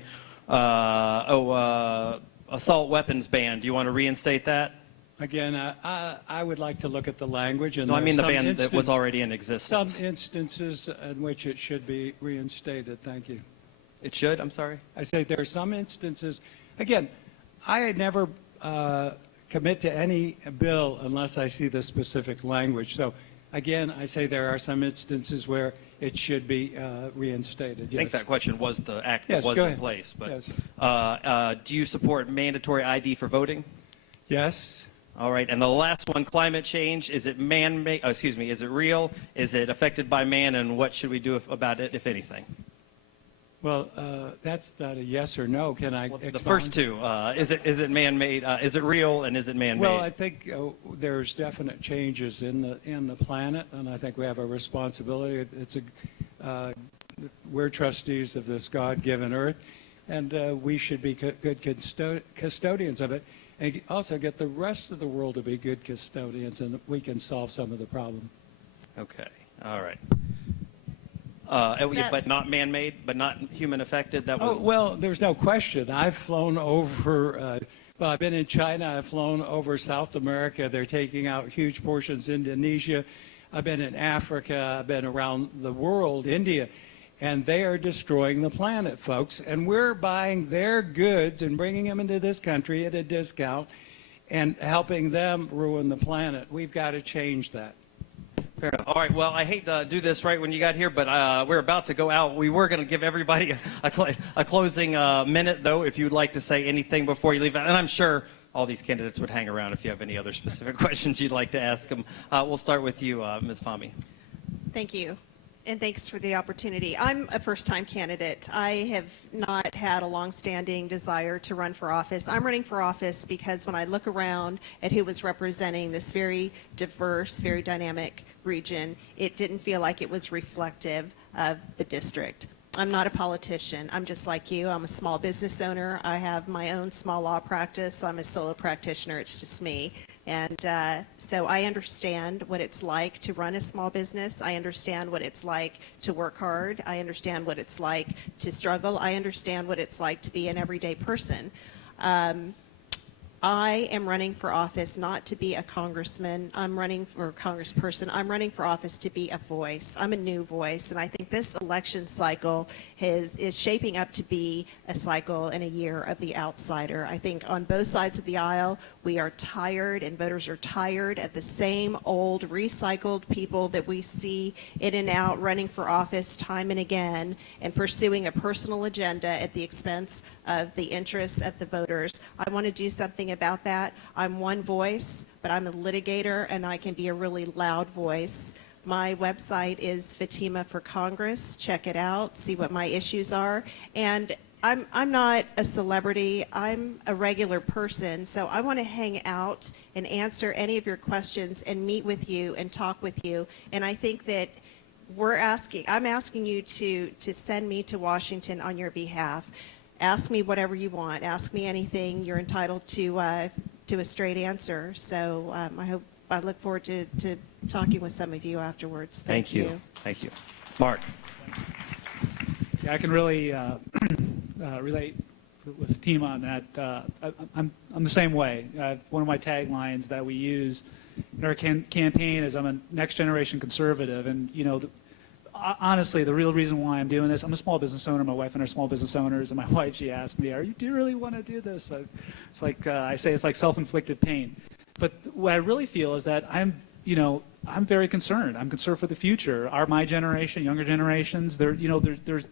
Assault weapons ban. Do you want to reinstate that? Again, I would like to look at the language. And no, I mean the ban ban that was already in existence. Some instances in which it should be reinstated. Thank you. It should? I'm sorry? I say there are some instances. Again, I never commit to any bill unless I see the specific language. So, again, I say there are some instances where it should be reinstated. I think that question was the act yes, that was in place. But yes. Do you support mandatory ID for voting? Yes. All right. And the last one, climate change. Is it man-made? Oh, excuse me. Is it real? Is it affected by man? And what should we do about it, if anything? Well, that's not a yes or no. Can I expound? The first two, is it man-made? Is it real, and is it man-made? Well, I think there's definite changes in the planet, and I think we have a responsibility. We're trustees of this God-given earth, and we should be good custodians of it, and also get the rest of the world to be good custodians, and we can solve some of the problem. Okay. All right. But not man-made, but not human-affected? That was... Oh, well, there's no question. I've flown over, I've been in China. I've flown over South America. They're taking out huge portions of Indonesia. I've been in Africa. I've been around the world, India. And they are destroying the planet, folks. And we're buying their goods and bringing them into this country at a discount and helping them ruin the planet. We've got to change that. Fair enough. All right. Well, I hate to do this right when you got here, but we're about to go out. We were going to give everybody a closing minute, though, if you'd like to say anything before you leave. And I'm sure all these candidates would hang around if you have any other specific questions you'd like to ask them. We'll start with you, Ms. Fahmy. Thank you. And thanks for the opportunity. I'm a first-time candidate. I have not had a long-standing desire to run for office. I'm running for office because when I look around at who was representing this very diverse, very dynamic region, it didn't feel like it was reflective of the district. I'm not a politician. I'm just like you. I'm a small business owner. I have my own small law practice. I'm a solo practitioner. It's just me. And so I understand what it's like to run a small business. I understand what it's like to work hard. I understand what it's like to struggle. I understand what it's like to be an everyday person. I am running for office not to be a congressman. I'm running for a congressperson. I'm running for office to be a voice. I'm a new voice, and I think this election cycle is shaping up to be a cycle and a year of the outsider. I think on both sides of the aisle, we are tired, and voters are tired at the same old recycled people that we see in and out running for office time and again and pursuing a personal agenda at the expense of the interests of the voters. I want to do something about that. I'm one voice, but I'm a litigator, and I can be a really loud voice. My website is Fatima for Congress. Check it out, see what my issues are. And I'm not a celebrity. I'm a regular person, so I want to hang out and answer any of your questions and meet with you and talk with you. And I think that I'm asking you to send me to Washington on your behalf. Ask me whatever you want. Ask me anything. You're entitled to a straight answer. So I look forward to talking with some of you afterwards. Thank you. Thank you. Mark. Yeah, I can really relate with the team on that. I'm the same way. One of my taglines that we use in our campaign is I'm a next generation conservative, and honestly, the real reason why I'm doing this, I'm a small business owner. My wife and I are small business owners, and my wife, she asked me, do you really want to do this? It's like, I say it's like self-inflicted pain. But what I really feel is that I'm very concerned. I'm concerned for the future. My generation, younger generations, there's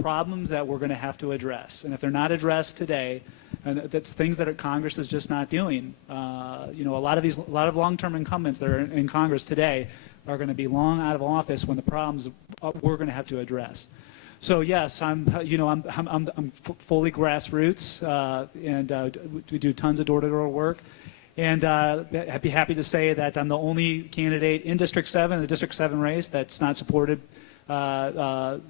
problems that we're going to have to address. And if they're not addressed today, and that's things that Congress is just not doing. A lot of long-term incumbents that are in Congress today are going to be long out of office when the problems we're going to have to address. So yes, I'm fully grassroots, and we do tons of door-to-door work. And I'd be happy to say that I'm the only candidate in District 7, the District 7 race, that's not supported by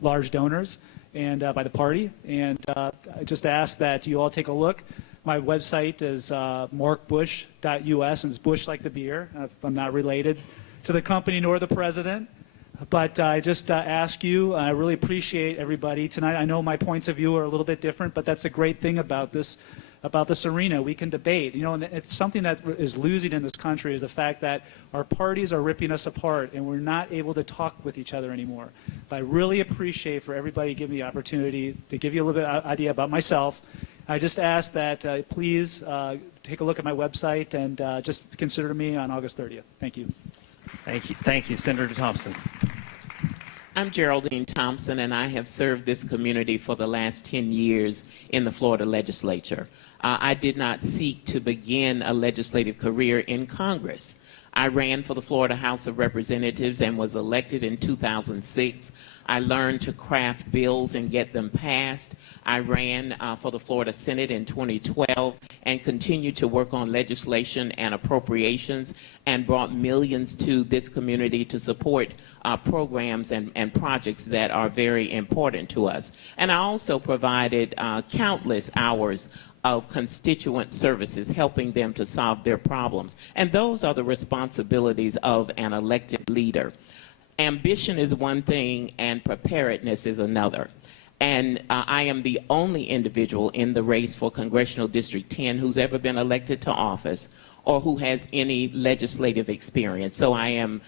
large donors and by the party. And I just ask that you all take a look. My website is markbush.us, and it's Bush like the beer. I'm not related to the company nor the president. But I just ask you, I really appreciate everybody tonight. I know my points of view are a little bit different, but that's a great thing about this arena. We can debate. And it's something that is losing in this country is the fact that our parties are ripping us apart, and we're not able to talk with each other anymore. But I really appreciate for everybody to give me the opportunity to give you a little bit of idea about myself. I just ask that please take a look at my website and just consider me on August 30th. Thank you. Thank you. Thank you, Senator Thompson. I'm Geraldine Thompson, and I have served this community for the last 10 years in the Florida legislature. I did not seek to begin a legislative career in Congress. I ran for the Florida House of Representatives and was elected in 2006. I learned to craft bills and get them passed. I ran for the Florida Senate in 2012 and continued to work on legislation and appropriations and brought millions to this community to support programs and projects that are very important to us. And I also provided countless hours of constituent services, helping them to solve their problems. And those are the responsibilities of an elected leader. Ambition is one thing and preparedness is another. And I am the only individual in the race for Congressional District 10 who's ever been elected to office or who has any legislative experience. So I am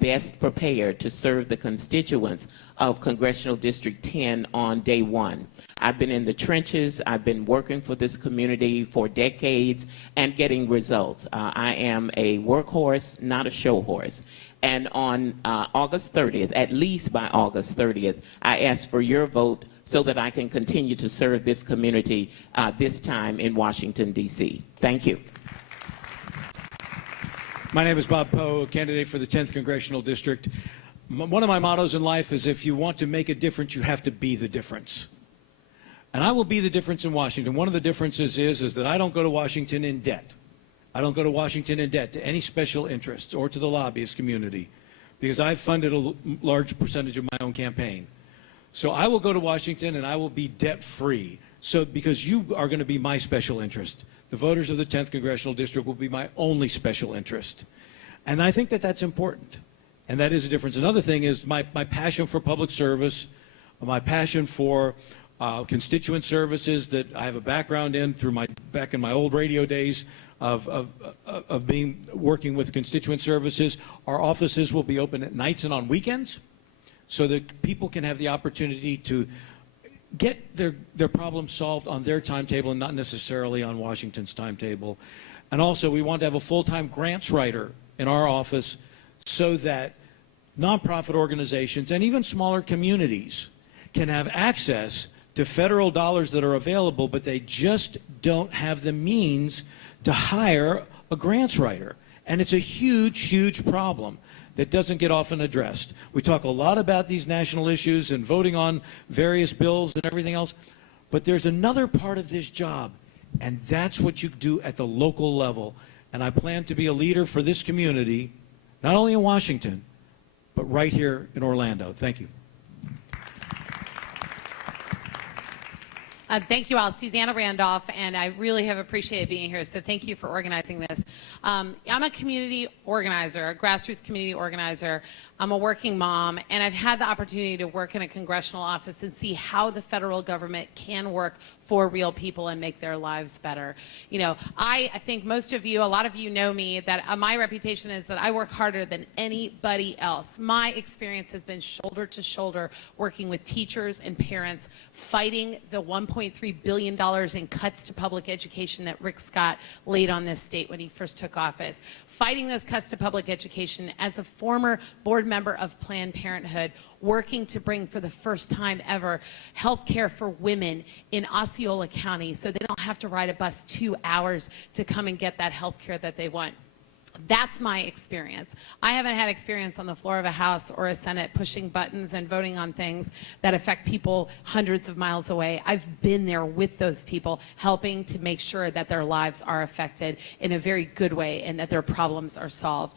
best prepared to serve the constituents of Congressional District 10 on day one. I've been in the trenches. I've been working for this community for decades and getting results. I am a workhorse, not a show horse. And on August 30th, at least by August 30th, I ask for your vote so that I can continue to serve this community this time in Washington, D.C. Thank you. My name is Bob Poe, candidate for the 10th Congressional District. One of my mottos in life is if you want to make a difference, you have to be the difference. And I will be the difference in Washington. One of the differences is that I don't go to Washington in debt. I don't go to Washington in debt to any special interests or to the lobbyist community because I've funded a large percentage of my own campaign. So I will go to Washington and I will be debt-free. So because you are going to be my special interest. The voters of the 10th Congressional District will be my only special interest. And I think that that's important. And that is a difference. Another thing is my passion for public service, my passion for constituent services that I have a background in back in my old radio days of working with constituent services. Our offices will be open at nights and on weekends so that people can have the opportunity to get their problems solved on their timetable and not necessarily on Washington's timetable. And also, we want to have a full-time grants writer in our office so that nonprofit organizations and even smaller communities can have access to federal dollars that are available, but they just don't have the means to hire a grants writer. And it's a huge, huge problem that doesn't get often addressed. We talk a lot about these national issues and voting on various bills and everything else, but there's another part of this job, and that's what you do at the local level. And I plan to be a leader for this community, not only in Washington, but right here in Orlando. Thank you. Thank you all. Susanna Randolph, and I really have appreciated being here, so thank you for organizing this. I'm a community organizer, a grassroots community organizer. I'm a working mom, and I've had the opportunity to work in a congressional office and see how the federal government can work for real people and make their lives better. You know, I think most of you, a lot of you know me, that my reputation is that I work harder than anybody else. My experience has been shoulder to shoulder working with teachers and parents, fighting the $1.3 billion in cuts to public education that Rick Scott laid on this state when he first took office. Fighting those cuts to public education as a former board member of Planned Parenthood, working to bring for the first time ever health care for women in Osceola County so they don't have to ride a bus 2 hours to come and get that health care that they want. That's my experience. I haven't had experience on the floor of a House or a Senate pushing buttons and voting on things that affect people hundreds of miles away. I've been there with those people, helping to make sure that their lives are affected in a very good way and that their problems are solved.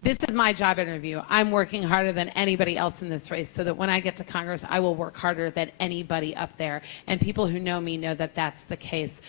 This is my job interview. I'm working harder than anybody else in this race so that when I get to Congress, I will work harder than anybody up there. And people who know me know that that's the case.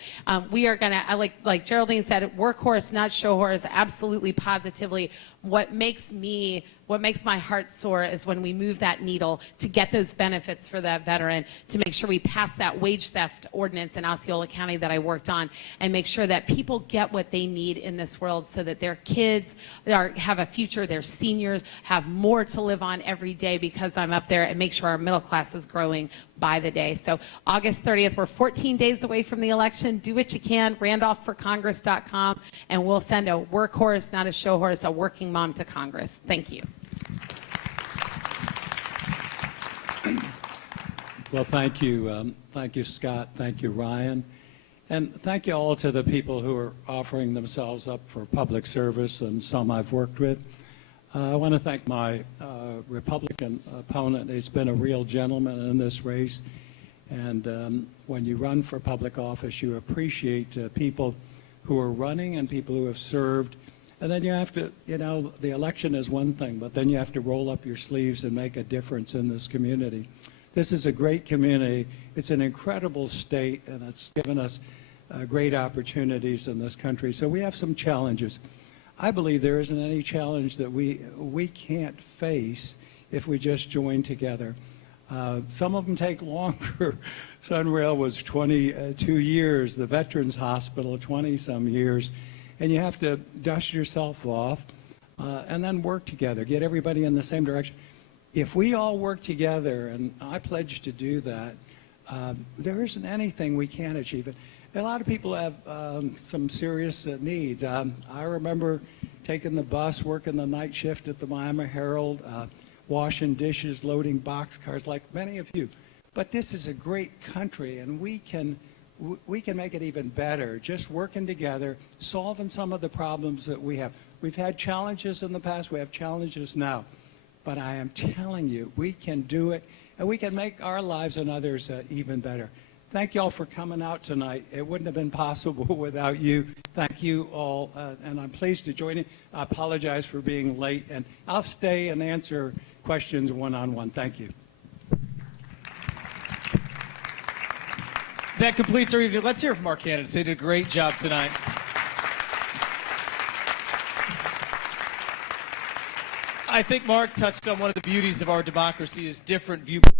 We are going to, like Geraldine said, workhorse, not show horse, absolutely, positively. What makes my heart soar is when we move that needle to get those benefits for that veteran, to make sure we pass that wage theft ordinance in Osceola County that I worked on, and make sure that people get what they need in this world so that their kids have a future, their seniors have more to live on every day because I'm up there, and make sure our middle class is growing by the day. So August 30th, we're 14 days away from the election. Do what you can, randolphforcongress.com, and we'll send a workhorse, not a show horse, a working mom to Congress. Thank you. Well, thank you. Thank you, Scott. Thank you, Ryan. And thank you all to the people who are offering themselves up for public service, and some I've worked with. I want to thank my Republican opponent. He's been a real gentleman in this race. And when you run for public office, you appreciate people who are running and people who have served. And then you have to, you know, the election is one thing, but then you have to roll up your sleeves and make a difference in this community. This is a great community. It's an incredible state, and it's given us great opportunities in this country. So we have some challenges. I believe there isn't any challenge that we can't face if we just join together. Some of them take longer. Sunrail was 22 years, the Veterans Hospital 20-some years, and you have to dust yourself off and then work together, get everybody in the same direction. If we all work together, and I pledge to do that, there isn't anything we can't achieve. A lot of people have some serious needs. I remember taking the bus, working the night shift at the Miami Herald, washing dishes, loading boxcars, like many of you. But this is a great country, and we can make it even better, just working together, solving some of the problems that we have. We've had challenges in the past, we have challenges now. But I am telling you, we can do it, and we can make our lives and others even better. Thank you all for coming out tonight. It wouldn't have been possible without you. Thank you all, and I'm pleased to join you. I apologize for being late, and I'll stay and answer questions one-on-one. Thank you. That completes our evening. Let's hear from our candidates. They did a great job tonight. I think Mark touched on one of the beauties of our democracy is different viewpoints.